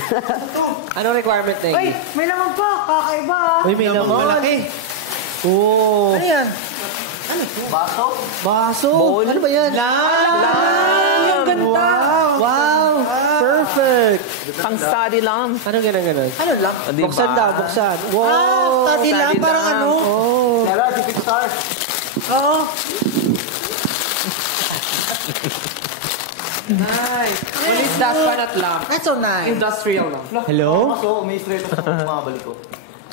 Ano requirement, Ay, Neki? may laman pa. Kakaiba ah. Uy, may naman. Malaki. Oo. Ano yan? Baso. Bowl. Ano ba yan? Ang ganda. Wow! Perfect! Pang study lang. Ano ganun? Ano lang? Diba? Buksan daw, buksan. Wow! Study lang, study parang lang. ano. Oh. Pero, si Pixar. Oo. Nice. Walis dustpan at lamp. That's so nice. Industrial lang. Hello? So, may straight sa mga balik ko.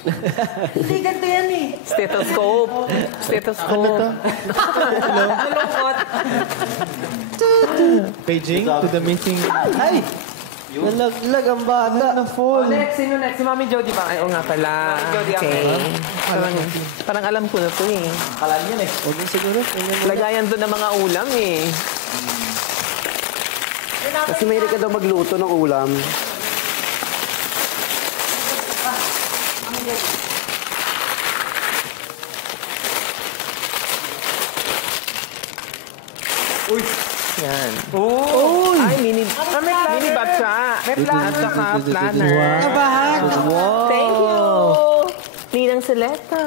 Hindi, ganito yan eh. Stethoscope. Stethoscope. Malungkot. Paging to the missing. Ay! Nalaglag ang bata. Next, sino next? Si Mami Jody ba? Ay, oo nga pala. Okay. Parang alam ko na to eh. Kalan yan eh. Huwag mo siguro. Lagayan to ng mga ulam eh. Kasi may ka daw magluto ng ulam. Yan. Oh! Ay, mini batsa. At saka planner. Nabahan. Thank you. Ninang Selecta.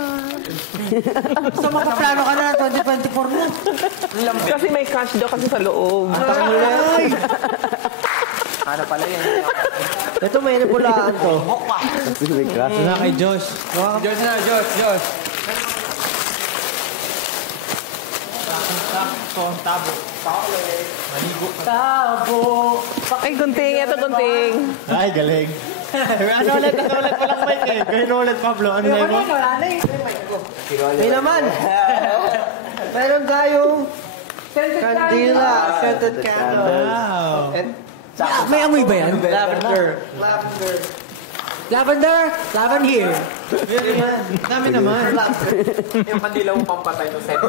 So, makaplano ka na ng 2024 mo. Kasi may cash daw kasi sa loob. Ano pala yan? Ito may napulaan to. May crush. Na kay Josh. Josh na, Josh. Ay, gunting. Ito, gunting. Ay, galing. ano ulit walang mic eh. Gawin ulit, Pablo. Ano na yun? May naman. Meron tayong kandila. Scented candle. Wow. And May amoy ba yan? lavender. Lavender here. Dami naman. Yung kandila mo pampatay ng set.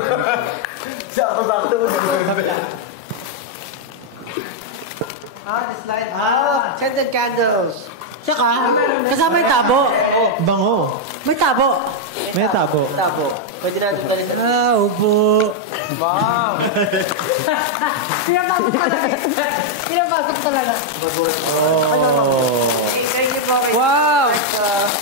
The slide. Scented candles. Tsaka, kasama yung tabo. Bango. May tabo. May tabo. Tabo. Pwede natin balitan. Ubo. Pinapasok talaga. Wow!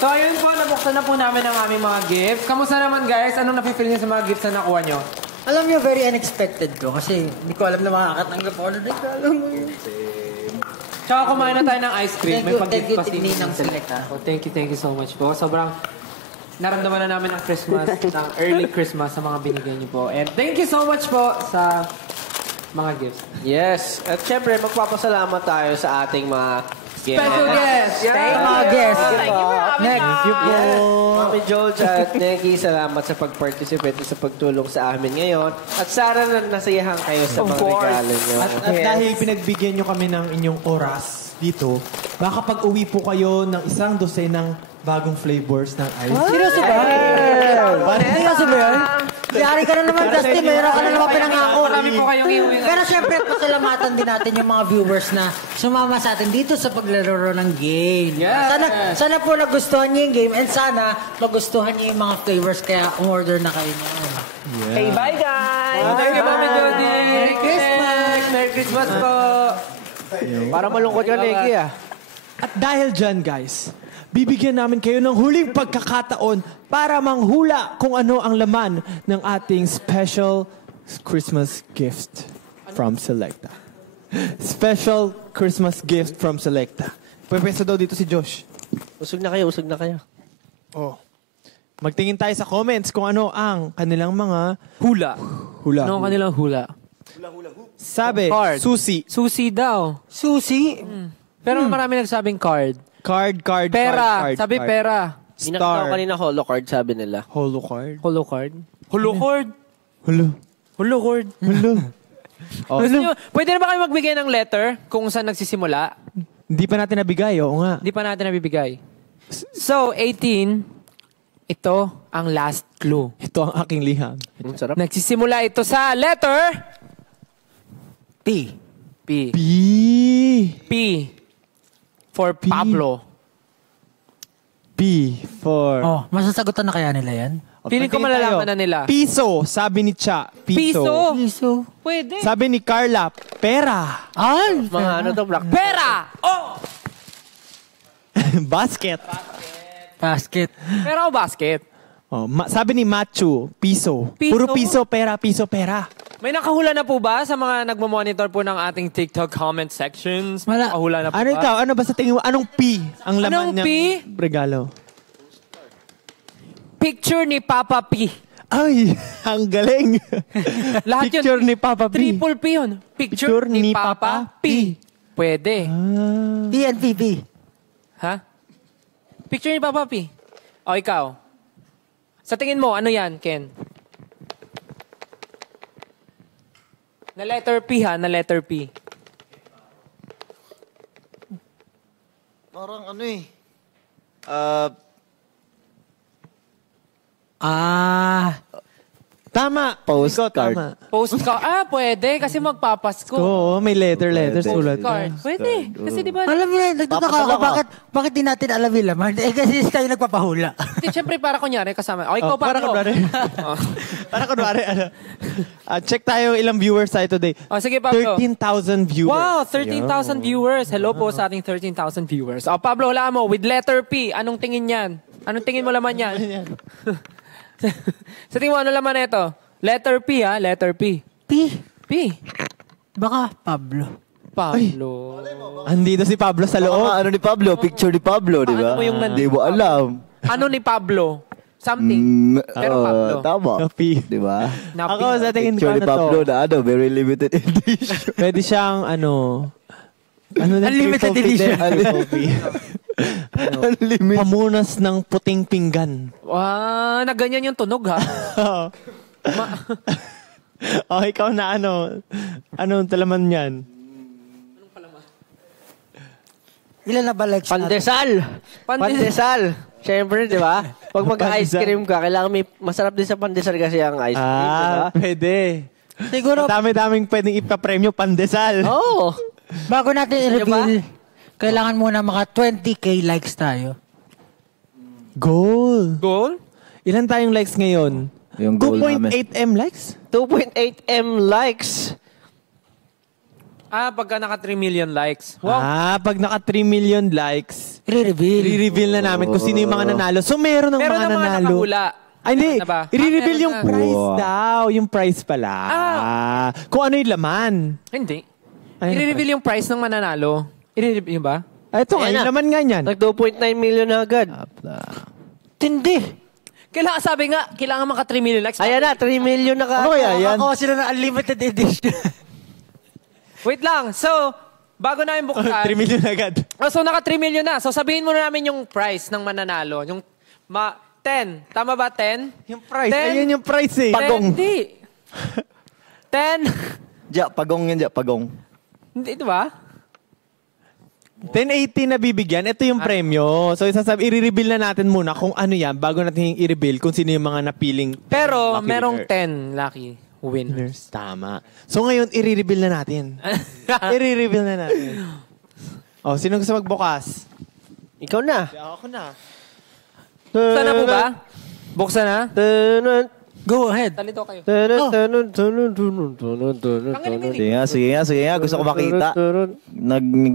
So ayun po, nabuksan na po namin ang aming mga gifts. Kamusta naman guys? Anong nafe-feel niyo sa mga gifts na nakuha niyo? Alam niyo, very unexpected ko kasi hindi ko alam na makakatanggap ako na regalo mo yun. Tsaka kumain na tayo ng ice cream. May Thank pag-gift you, pa si Ninang Select, ha? Oh, thank you so much po. Sobrang naramdaman na namin ang Christmas, ng early Christmas sa mga binigay niyo po. And thank you so much po sa mga gifts. Yes. At syempre, magpapasalamat tayo sa ating mga Special guest! Mga guests. Next. Mami George at Neki, salamat sa pag-participate at sa pagtulong sa amin ngayon. At sana na nasayahan kayo sa mga regalo nyo. At dahil pinagbigyan nyo kami ng inyong oras dito, makakapag-uwi po kayo ng 1 dosenang bagong flavors ng ice cream. Seryoso ba? Seryoso ba yan? Yari ka na naman, Dustin. Mayroon ka na naman pinangako. Marami po kayong iuwi. Pero syempre, pasalamatan din natin yung mga viewers na sumama sa atin dito sa paglalaro ng game. Yes. Sana po nagustuhan niyo yung game and sana magustuhan niyo yung mga flavors kaya umorder na kayo ngayon. Hey, bye, guys! Thank you, Mami Jody! Merry Christmas! Merry Christmas po! Para malungkot ka, Neki, ah. At dahil dyan, guys, bibigyan namin kayo ng huling pagkakataon para manghula kung ano ang laman ng ating special Christmas gift from Selecta. Special Christmas gift from Selecta. Pwesto daw dito si Josh. Usog na kayo. Oh. Magtingin tayo sa comments kung ano ang kanilang mga Hula. hula. Ano ang kanilang hula? Sabi, Card. susi. Susi daw. Susi? Pero marami nagsabing card. Card. Pera. card, Sabi card. pera. Star. Kanina holo card, sabi nila. Holo card. Holo card. Holo card. Holo. Holo card. Holo. Gusto niyo, pwede na ba kayo magbigay ng letter kung saan nagsisimula? Hindi pa natin nabigay, oo nga. Hindi pa natin nabibigay. So, 18, ito ang last clue. Ito ang aking liham. Ang sarap. Nagsisimula ito sa letter P. P. B. P. For Pablo. B for... Oh, masasagutan na kaya nila yan? Feeling ko Tingin malalaman tayo. na nila. Piso, sabi ni Cha. Piso. Piso. Pwede. Sabi ni Carla, pera. Ay! Mga ano to, black. Pera! Oh! Basket. Basket. Pera o basket? Oh, sabi ni Machu, piso. Piso? Puro piso, pera. May nakahula na po ba sa mga nagmamonitor po ng ating TikTok comment sections? Wala. Nakahula na po Ano ba? ikaw? Ano ba sa tingin mo? Anong P ang laman Anong niyang P? regalo? Picture ni Papa P. Ay, ang galing. Lahat yun. Picture ni Papa P. Triple P yun. Picture ni Papa P. Pwede. PNPP. Ha? Picture ni Papa P. O, ikaw. Sa tingin mo, ano yan, Ken? Na letter P ha, na letter P. Parang ano eh. Tama. Postcard. Ikaw, tama. Postcard. Pwede. Kasi magpapasko. Oo, may letter sulat. Postcard. Pwede. Kasi di ba? Alam mo na, nagtataka ako, bakit di natin alam yung laman? Eh, kasi tayo nagpapahula. Siyempre, para kunyari, kasama. O, ikaw, Para Pablo. kunwari. Para kunwari, ano. Check tayo ilang viewers tayo today. O, sige, Pablo. 13,000 viewers. Wow, 13,000 viewers. Hello po sa ating 13,000 viewers. O, Pablo, wala mo. With letter P, anong tingin yan? Anong tingin mo laman yan? Sa tingin mo, ano laman ito? Letter P, ha? Letter P. P. P. Baka Pablo. Pablo. Andito si Pablo sa loob. Ano ni Pablo? Picture ni Pablo, di ba? Ano mo yung Di mo alam. Ano ni Pablo? Something. Pero Pablo. Tama. Napi. Di ba? Ako sa tingin ko Picture ni ano to. Pablo na very limited edition. Pwede siyang ano na Unlimited triple P edition. din, triple P. Unlimited. Pamunas ng puting pinggan. Wow, na ganyan yung tunog ha. Oh, ikaw na anong talaman yan? Ilan na ba likes natin? Pandesal! Pandesal! Siyempre, di ba? Pag mag-ice cream ka, kailangan may masarap din sa pandesal kasi ang ice cream, di ba? Pwede. Siguro, Dami-daming pwedeng ipapremyo pandesal. Oo! bago natin i-reveal, kailangan muna mga 20k likes tayo. Goal. Goal? Ilan tayong likes ngayon? Yung goal namin. 2.8 M likes? 2.8 M likes. Pagka naka 3 million likes. Wow. Pag naka 3 million likes, I-reveal. i-reveal na namin kung sino yung mga nanalo. So, meron ng Meron mga na mga nanalo. nakahula. Ay, hindi. Na ba? I-reveal Meron yung na. prize Wow. daw. Yung prize pala. Kung ano yung laman. Hindi. Ay, I-reveal yung price ng mananalo. I-reveal ba? Ito nga, Ayan yung na. laman nga niyan. Nag 2.9 million na agad. Tindi. Kailangan, sabi nga, kailangan maka 3 million likes. Ayan na, 3 million na ka. Ano kaya yan? Nakakuha sila ng unlimited edition. Wait lang. So, bago namin 3 buksan. million agad. So, naka 3 million na. So, sabihin muna namin yung price ng mananalo. Yung 10. Tama ba, 10? Yung prize. 10. Ayun yung prize eh. Pagong. Hindi. 10. Pagong yan, pagong. Hindi, di ba? 1080 na bibigyan. Ito yung premyo. So, i-reveal na natin muna kung ano yan bago natin i-reveal kung sino yung mga napiling Pero, lucky merong winner. 10 lucky winners. Tama. So, ngayon, i-reveal na natin. I-reveal na natin. Oh, sino gusto magbukas? Ikaw na. Ako na. Buksan na po ba? Buksan na? Go ahead. Talito kayo. Sige nga. Gusto ko makita.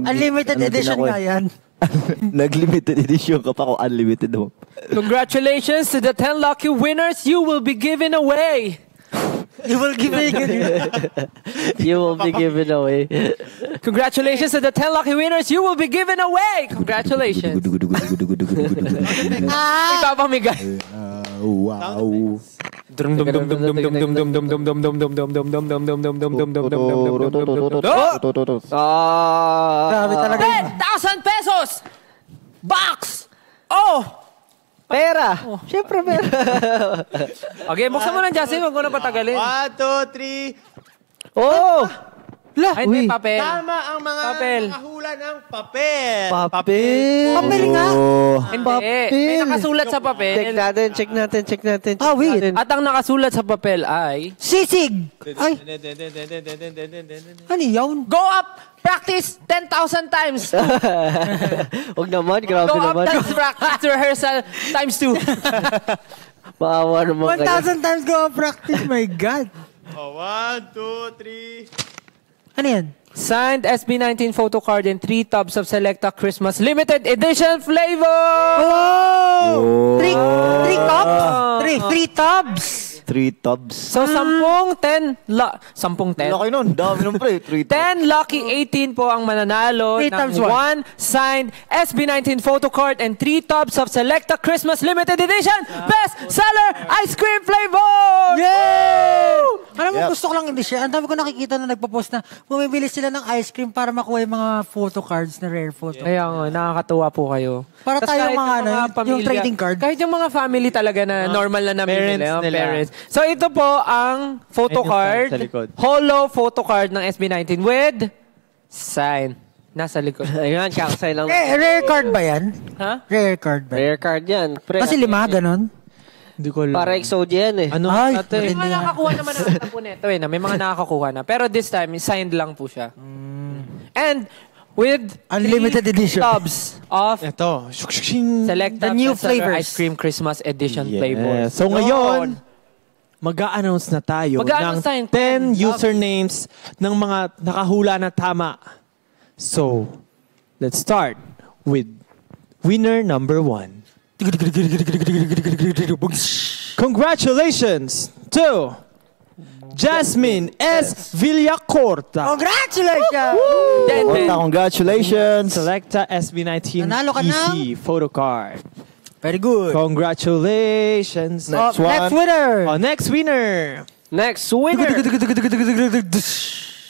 Unlimited edition nga yan. Nag-limited edition ka pa kung unlimited mo. Congratulations to the 10 lucky winners you will be giving away. You will give me You will be given away. Congratulations to the 10 lucky winners you will be giving away. Congratulations. Ipapamigay. Wow. Grabe talaga. 10,000 pesos! Box! Oh! Pera! Siyempre pera. Okay, buksan mo na, Justin. Huwag mo na patagalin. 1, 2, 3. Oh! Ay, hindi, papel. Tama ang mga Papel. nakahula ng papel. Papel. Papel nga. Hindi. May nakasulat sa papel. Check natin. Ah, wait. At ang nakasulat sa papel ay... Sisig. Ay, ano yun? Go up! Practice 10,000 times. Huwag naman, grabe Go up, naman. dance practice rehearsal times 2. Maawa naman kayo. 1,000 times go on practice. My God. 1, 2, 3. Ano yan? Signed SB19 photo card and 3 tubs of Selecta Christmas Limited Edition flavor. Oh! Three cups? Three tubs. 3 tubs. So, 10, 10? Laki nun. Dami nun pre. 3 tubs. 10 lucky 18 po ang mananalo 3 ng times 1 signed SB19 photo card and 3 tubs of Selecta Christmas Limited Edition Best Seller Ice Cream Flavor! Yay! Alam mo, Yep. gusto ko lang i-share. Ang dami ko nakikita na nagpo-post na bumibili sila ng ice cream para makuha yung mga photo cards na rare photo. Kaya nga, nakakatuwa po kayo. Para Tas tayo kahit mga ano, yung pamilya- trading card. Kahit yung mga family talaga na normal na namimili. Parents nila. Parents. So ito po ang photo Ayun yung card card. sa likod. Holo photo card ng SB19 with sign. Nasa likod. Ayan, kakasay lang. Rare card ba yan? Ha? Rare card ba? Rare card yan. Pre, Kasi 5, ganon. Hindi ko alam. para exodia yan eh. Ano? Ay, May matindi mga nga. nakakuha naman ng po neto eh. May mga nakakakuha na. Pero this time, signed lang po siya. And with Unlimited 3 edition. tubs of Ito. Selecta The new Best Seller flavors. Ice Cream Christmas Edition flavor. So ngayon, mag-a-announce na tayo Mag-a-announce tayo ng ng 10 usernames ng mga nakahula na tama. So, let's start with winner number 1. Congratulations to Jasmine S. Villacorta. Congratulations! Congratulations. Selecta SB19 Nanalo ka EC photo card. Very good. Congratulations. Next Next one. winner! Next winner. Next winner.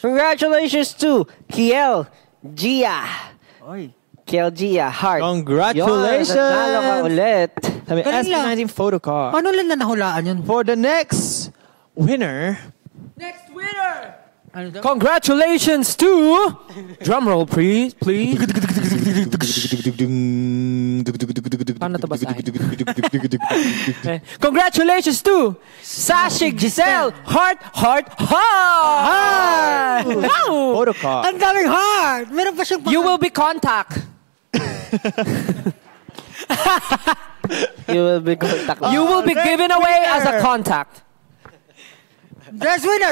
Congratulations to Kiel Gia. Kiel Gia Heart. Congratulations. Yun, nanalo ka ulit. Sabi, Galing lang. SB19 photo card. Ano lang na nahulaan yun? For the next winner, Ano daw? Congratulations to... Drumroll, please. Paano ito basahin? Okay. Congratulations to Sashik Giselle Heart. Wow! photo card. Ang daming heart! Meron pa siyang You will be contact. You will be contact. You will be given away as a contact. Next winner!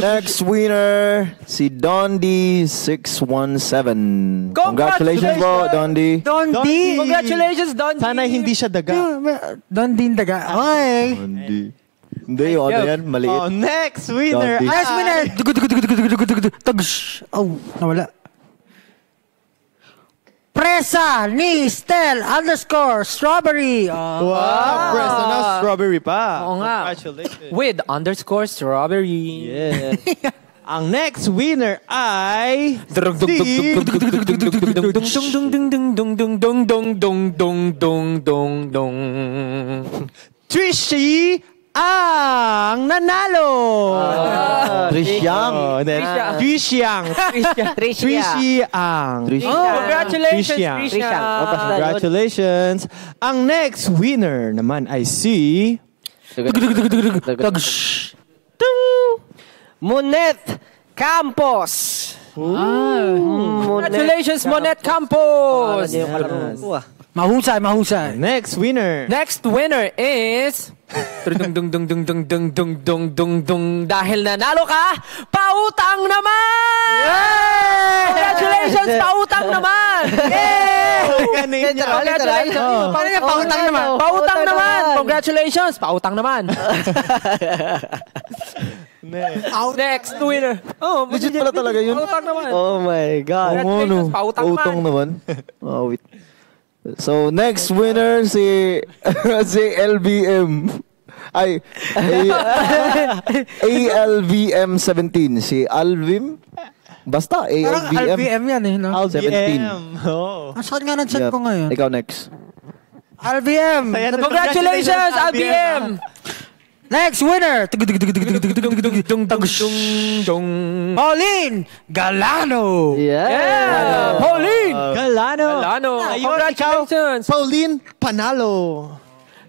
Next winner, si Dondi 617. Congratulations po, Dondi. Dondi! Congratulations, Don. Sana hindi siya daga. Dondi daga. Okay. Dondi. Hindi, yung ano yan, maliit. Oh, next winner. Dondi. Next winner! Oh, nawala. Presa ni Stel _strawberry. Wow, Presto na strawberry pa. Oo nga. Congratulations. With _strawberry. Yeah. Ang next winner ay Trishy ang nanalo. Trishyang. Oh, then, Trishyang. Trishy ang. Congratulations, Trisha. Trisha. Congratulations. Ang next winner naman ay si Monet Campos. Congratulations, Monet Campos. Mahusay. next winner. Next winner is... Dahil nanalo ka, pautang naman! Congratulations, pautang naman! Congratulations! Paano niya pautang naman? Pautang naman! Congratulations, pautang naman! Next winner. Oh, Legit pala talaga yun. pautang naman. Oh my God. Congratulations, pautang Pautang naman. naman. Oh, wait. So, next winner si si LBM. Ay, ALVM 17. Si Alvim? Basta, Parang ALVM. RBM yan eh, no? 17. Oh. Ang sakit nga ng chat Yep. ko ngayon. Ikaw next. RBM! Congratulations, RBM! Next winner! Pauline Galano! Yeah! Pauline! Galano. Galano. Ayun, Congratulations! Pauline Panalo.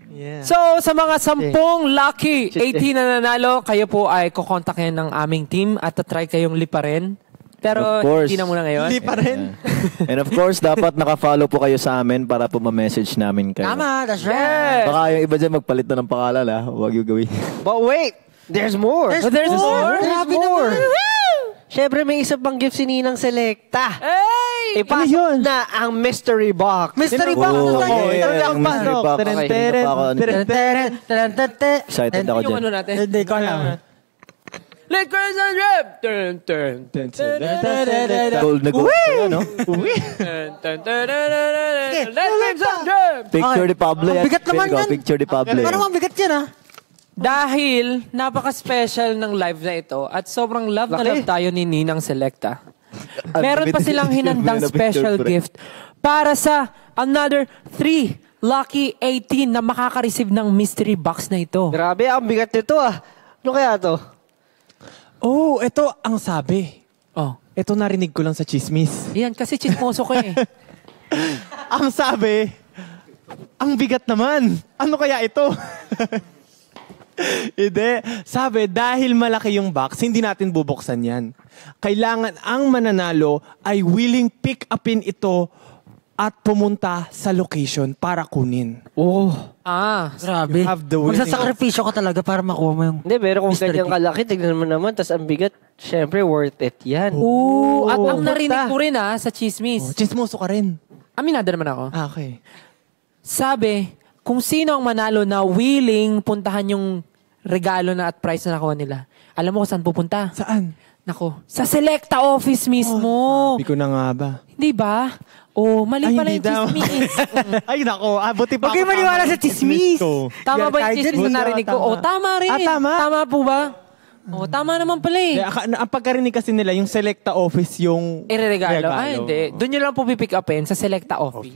Yeah. So, sa mga 10 lucky 18 na nanalo, kayo po ay kukontakin ng aming team at try kayong liparin. Pero Of course. hindi na muna ngayon. Hindi pa rin. And of course, dapat naka-follow po kayo sa amin para po ma-message namin kayo. Tama, that's right. Baka yung iba dyan magpalit na ng pangalan, ha? Huwag yung gawin. But wait, there's more. There's more? Grabe naman. Siyempre, may isa pang gift si Ninang Selecta. Hey! Ipasok na ang mystery box. Mystery box. Okay, Ito lang ang mystery pasok. box. Teren, Okay, teren, hindi pa ako- teren. Excited ako Yung dyan. ano natin. Hindi ko alam. Liquors and rip! Turn, turn, turn, turn. Gold na gold. Ano? Let's make some drum! Picture ni Pablo yan. Ang bigat naman Pili ko, yan. Picture ni Pablo Parang yan. ang bigat yan, ah. Dahil napaka-special ng live na ito at sobrang love na love tayo ni Ninang Selecta. Meron pa silang hinandang special gift para sa another 3 lucky 18 na makaka-receive ng mystery box na ito. Grabe, ang bigat nito ah. Ano kaya to? Oh, ito ang sabi. Oh. Ito narinig ko lang sa chismis. Yan, kasi chismoso ko eh. Ang sabi, ang bigat naman. Ano kaya ito? Hindi. Sabi, dahil malaki yung box, hindi natin bubuksan yan. Kailangan ang mananalo ay willing pick upin ito at pumunta sa location para kunin. Oh. Grabe. have the winning- Magsasakripisyo ka talaga para makuha mo yung... Hindi, pero kung Mystery ganyan kalaki, tignan mo naman, tas ang bigat, syempre worth it yan. Oo. At ang Pumunta. narinig ko rin sa chismis. Chismoso ka rin. Aminado naman ako. Ah, okay. Sabi, kung sino ang manalo na willing puntahan yung regalo na at prize na nakuha nila. Alam mo kung saan pupunta? Saan? Nako, sa Selecta office mismo. Hindi ko na nga ba? Hindi ba? Oh, mali Ay, pala hindi yung daw. chismis. Ay, nako. Buti pa Huwag kayo ako maniwala tama sa yung chismis. ko. Tama ba yung Kahit chismis dyan, na narinig ko? tama. Oh, tama rin. Ah, tama? Tama po ba? Oh, tama naman pala eh. Ang pagkarinig kasi nila, yung Selecta office yung... Ireregalo. Ay, hindi. Doon nyo lang po pipick upin sa Selecta office.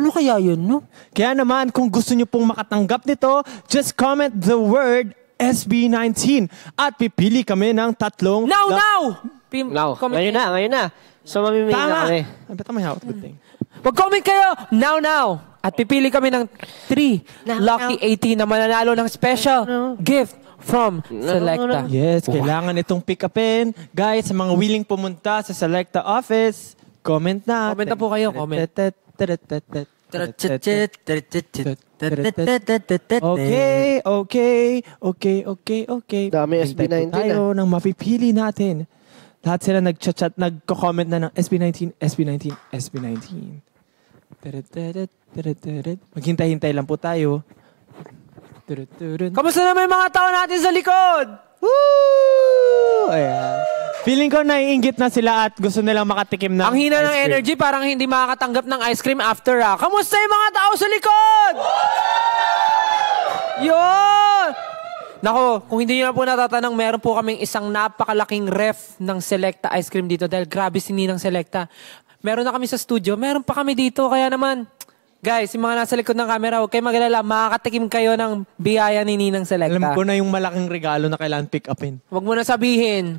Ano kaya yun, no? Kaya naman, kung gusto nyo pong makatanggap nito, just comment the word SB19 at pipili kami ng tatlong... Now! Now, Comment ngayon na. So, mamimili na Tama! kami. Ay, ba't may hawak? Good thing. Mag-comment kayo! Now! At pipili kami ng 3 Lucky 18 na mananalo ng special gift from Selecta. Yes, kailangan itong pick upin. Guys, sa mga willing pumunta sa Selecta office, comment na. Comment na po kayo, comment. Okay. Dami Hintay SB19 po tayo ng mapipili natin. Lahat sila nag-chat, nagko-comment na ng SB19. Maghintay-hintay lang po tayo. Kamusta naman yung mga tao natin sa likod? Woo! Ayan. Feeling ko naiinggit na sila at gusto nilang makatikim ng Ang hina ice ng cream. energy, parang hindi makakatanggap ng ice cream after Kamusta yung mga tao sa likod? Yun! Nako, kung hindi nyo na po natatanong, meron po kaming isang napakalaking ref ng Selecta ice cream dito dahil grabe si Ninang Selecta. Meron na kami sa studio, meron pa kami dito, kaya naman, guys, yung mga nasa likod ng camera, huwag kayo mag-alala, makakatikim kayo ng biyaya ni Ninang Selecta. Alam ko na yung malaking regalo na kailangan pick upin. Huwag mo na sabihin.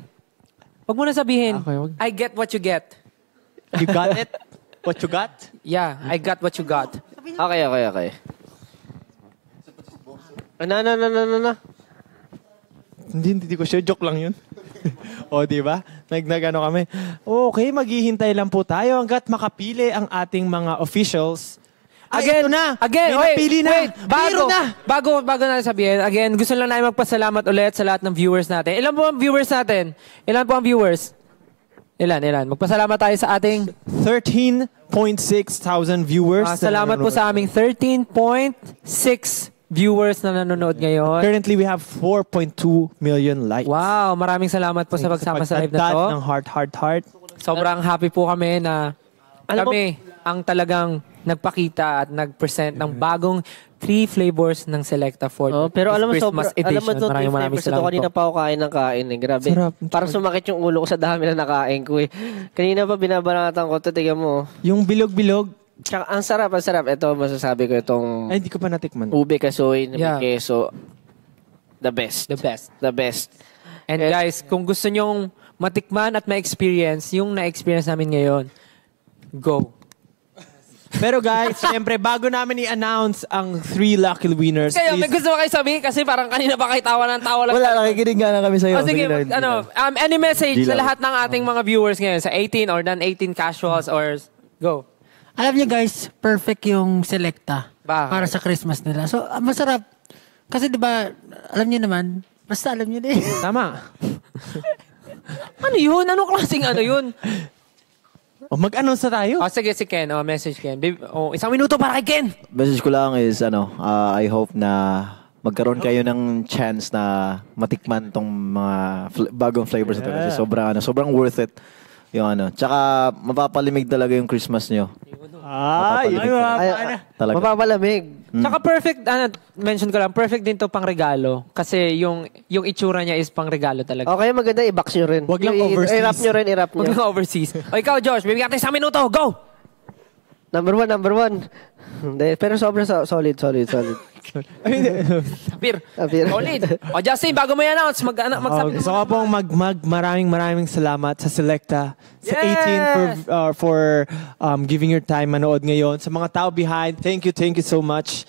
Huwag mo na sabihin. Okay, wag. I get what you get. You got it? What you got? Yeah, I got what you got. Okay. Ano. Hindi ko sure. Joke lang yun. O, di ba? Nagano kami. Okay, maghihintay lang po tayo hanggat makapili ang ating mga officials. Ito na! Again, May napili na! wait, Meron na! Bago natin sabihin, again, gusto lang namin magpasalamat ulit sa lahat ng viewers natin. Ilan po ang viewers natin? Ilan po ang viewers? Ilan? Magpasalamat tayo sa ating... 13.6 thousand viewers. salamat po sa aming 13.6 viewers na nanonood ngayon. Currently, we have 4.2 million likes. Wow, maraming salamat po sa pagsama sa live na to. Pagdadad ng heart. Sobrang happy po kami na Alam mo- kami ang talagang nagpakita at nag-present ng bagong 3 flavors ng Selecta for Pero alam mo, Christmas edition. alam mo ito, Maraming ito salamat kanina po. pa ako kain ng kain eh. Grabe. Sarap. Parang sumakit yung ulo ko sa dami na nakain ko eh. Kanina pa binabanatan ko, titigyan mo. Yung bilog-bilog. Tsaka, ang sarap. Ito, masasabi ko itong Ay, hindi ko pa natikman. ube kasoy na Yeah. may keso. The best. The best. And Eh, guys, kung gusto nyong matikman at ma-experience yung na-experience namin ngayon, go. Pero guys, siyempre, bago namin i-announce ang 3 lucky winners, Kayo, may please, gusto ba kayo sabihin? Kasi parang kanina pa kayo tawa ng tawa lang. Wala, nakikinig nga na kami sa'yo. Sige, any message sa Di lang. lahat ng ating mga viewers ngayon, sa 18 or non-18 casuals or go. Alam niyo guys, perfect yung Selecta Bakit? para sa Christmas nila. So, masarap. Kasi 'di ba, alam niyo naman, basta alam niyo din. tama. Ano yun? Anong klaseng ano yun? O mag-announce na tayo. Sige, si Ken. Message Ken. 1 minuto para kay Ken. Message ko lang is, I hope na magkaroon kayo ng chance na matikman tong mga bagong flavors na to. Kasi sobrang worth it. Yung Tsaka mapapalimig talaga yung Christmas nyo. Talaga. mapapalamig. Tsaka perfect, mention ko lang, perfect din to pang regalo. Kasi yung itsura niya is pang regalo talaga. Okay, maganda i-box nyo rin. Wag lang overseas. I-wrap nyo rin, i-wrap Huwag nyo. lang overseas. O ikaw, Josh, bibigyan tayo 1 minuto. Go! Number one. Hindi, pero sobrang solid. Sapir. Sapir. Solid. O Justin, bago mo i-announce, magsabi. Gusto ko pong maraming salamat sa Selecta, sa 18 for giving your time manood ngayon. Sa mga tao behind, thank you so much.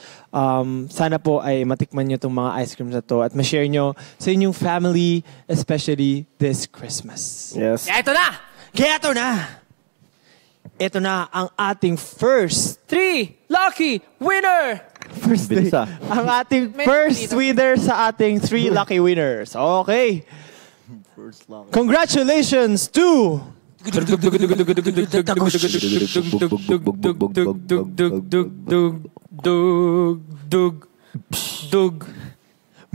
Sana po ay matikman nyo itong mga ice creams na to at ma-share nyo sa inyong family, especially this Christmas. Yes. Kaya ito na! Kaya ito na ang ating first 3 lucky winner! Bilis ah. ang ating first winner sa ating 3 lucky winners. Okay. Congratulations to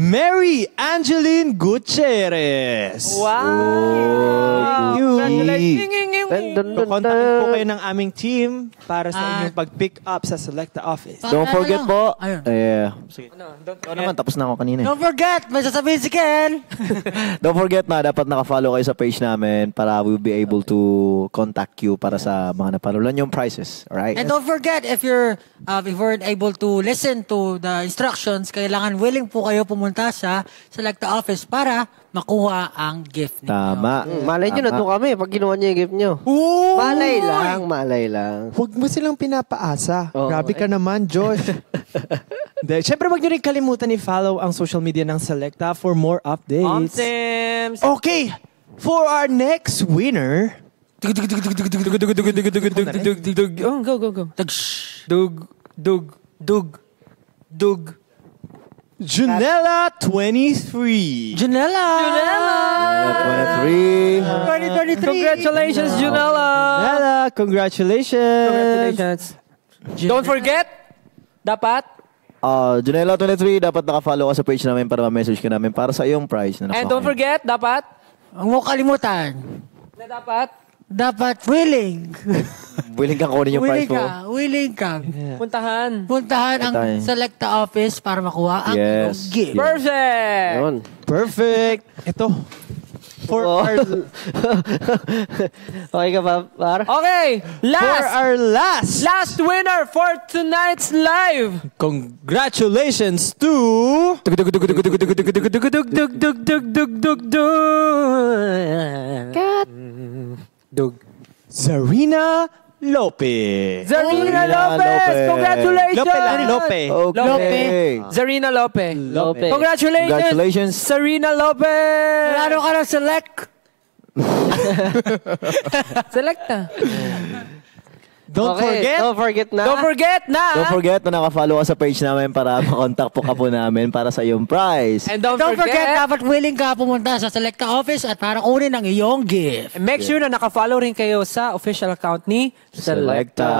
Mary Angeline Gutierrez. Wow! Kontakin po kayo ng aming team para sa inyong pag-pick up sa Selecta office. Don't forget po. Ayun. Sige. Ikaw naman, tapos na ako kanina. Don't forget, may sasabihin si Ken. Don't forget na dapat naka-follow kayo sa page namin para we'll be able to contact you para sa mga napanulan yung prices. Alright? And don't forget, if you weren't able to listen to the instructions, kailangan willing po kayo pumunta sa Selecta office para makuha ang gift ninyo. Tama. Malay nyo, nandun kami pag ginawa niyo yung gift nyo. Malay lang. Huwag mo silang pinapaasa. Oo. Grabe ka naman, Josh. Siyempre, huwag nyo rin kalimutan i-follow ang social media ng Selecta for more updates. Sims! Okay, for our next winner, Oh, go. Dug. Junella 23. Junella! 23. 2023. Congratulations, Junella! Junella, congratulations. Don't forget, dapat, Junella 23, dapat naka-follow ka sa page namin para ma-message ka namin para sa iyong prize. Na and don't forget, dapat, Ang mo kalimutan, na dapat willing. Willing kang kunin yung prize mo. Willing ka. puntahan. Puntahan ang Puntahan. Selecta office para makuha ang iyong Yes. gift. Perfect! Yun. Perfect. Ito. For our Okay ka ba, par? Okay, for our last winner for tonight's live. congratulations to Zarina Lopez. Zarina Lopez! Congratulations! Lope. Okay. Zarina Lopez. Lope. Congratulations! Zarina Lopez! Lalo ka ng select. Selecta. Don't forget. Don't forget na. Don't forget na! Don't forget na naka-follow ka sa page namin para makontak po ka po namin para sa iyong prize. And don't Don't forget, forget, dapat willing ka pumunta sa Selecta office at para kunin ang iyong gift. make sure na naka-follow rin kayo sa official account ni Selecta.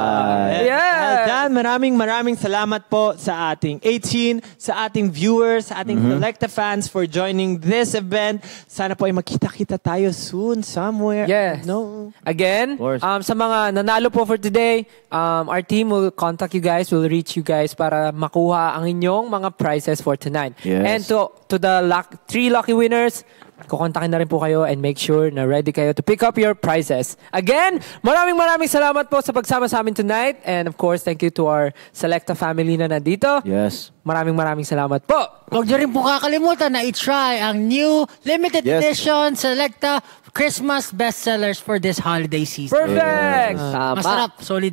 Yeah. Dahil dyan, maraming salamat po sa ating 18, sa ating viewers, sa ating Selecta fans for joining this event. Sana po ay makita-kita tayo soon somewhere. Yes. No. Again, course. sa mga nanalo po for today, our team will contact you guys, will reach you guys para makuha ang inyong mga prizes for tonight. Yes. And to the 3 lucky winners, kukontakin na rin po kayo and make sure na ready kayo to pick up your prizes. Again, maraming salamat po sa pagsama sa amin tonight. And of course, thank you to our Selecta family na nandito. Yes. Maraming salamat po. Huwag niyo rin po kakalimutan na i-try ang new limited Yes. edition Selecta Christmas bestsellers for this holiday season. Perfect! Tama. Masarap, solid.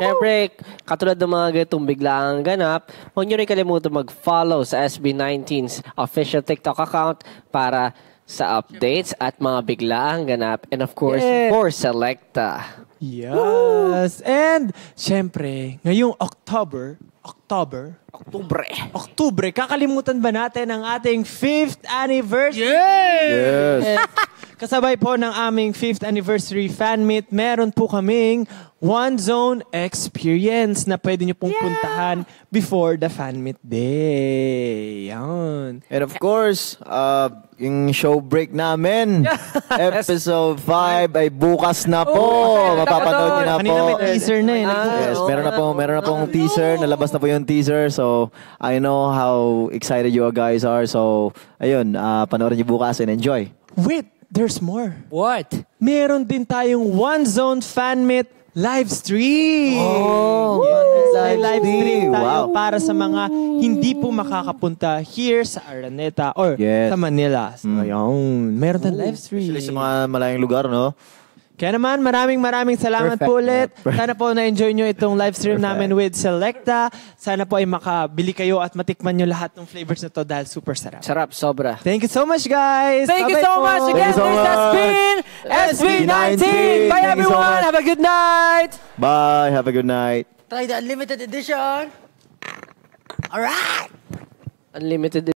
Siyempre, katulad ng mga ganitong biglaang ganap, huwag nyo rin kalimutan mag-follow sa SB19's official TikTok account para sa updates at mga biglaang ganap. And of course, for Selecta. Yes. And, syempre, ngayong October, kakalimutan ba natin ang ating 5th anniversary? Yes. Kasabay po ng aming 5th anniversary fan meet, meron po kaming One Zone experience na pwede nyo pong puntahan before the fan meet day. Yan. And of course, yung show break namin, episode 5 ay bukas na po. Mapapanood nyo na po. Kanina may teaser na eh. Yes, meron na pong teaser. Nalabas na po yung teaser. So, I know how excited you guys are. So, ayun, panoorin nyo bukas and enjoy. Wait, there's more. What? Meron din tayong One Zone fan meet live stream. May live stream tayo Wow. para sa mga hindi po makakapunta here sa Araneta or Yes. sa Manila. So, ayun. Meron tayong live stream. Especially sa mga malayong lugar, no? Kaya naman, maraming salamat po ulit. Sana po na-enjoy nyo itong live stream namin with Selecta. Sana po ay makabili kayo at matikman nyo lahat ng flavors na to dahil super sarap. Sarap, sobra. Thank you so much, guys. Thank you Bye-bye so po. much again. Thank you so This has much. been SB19. Bye, Thank you so everyone. much. Have a good night. Bye. Have a good night. Try the unlimited edition. Alright! Unlimited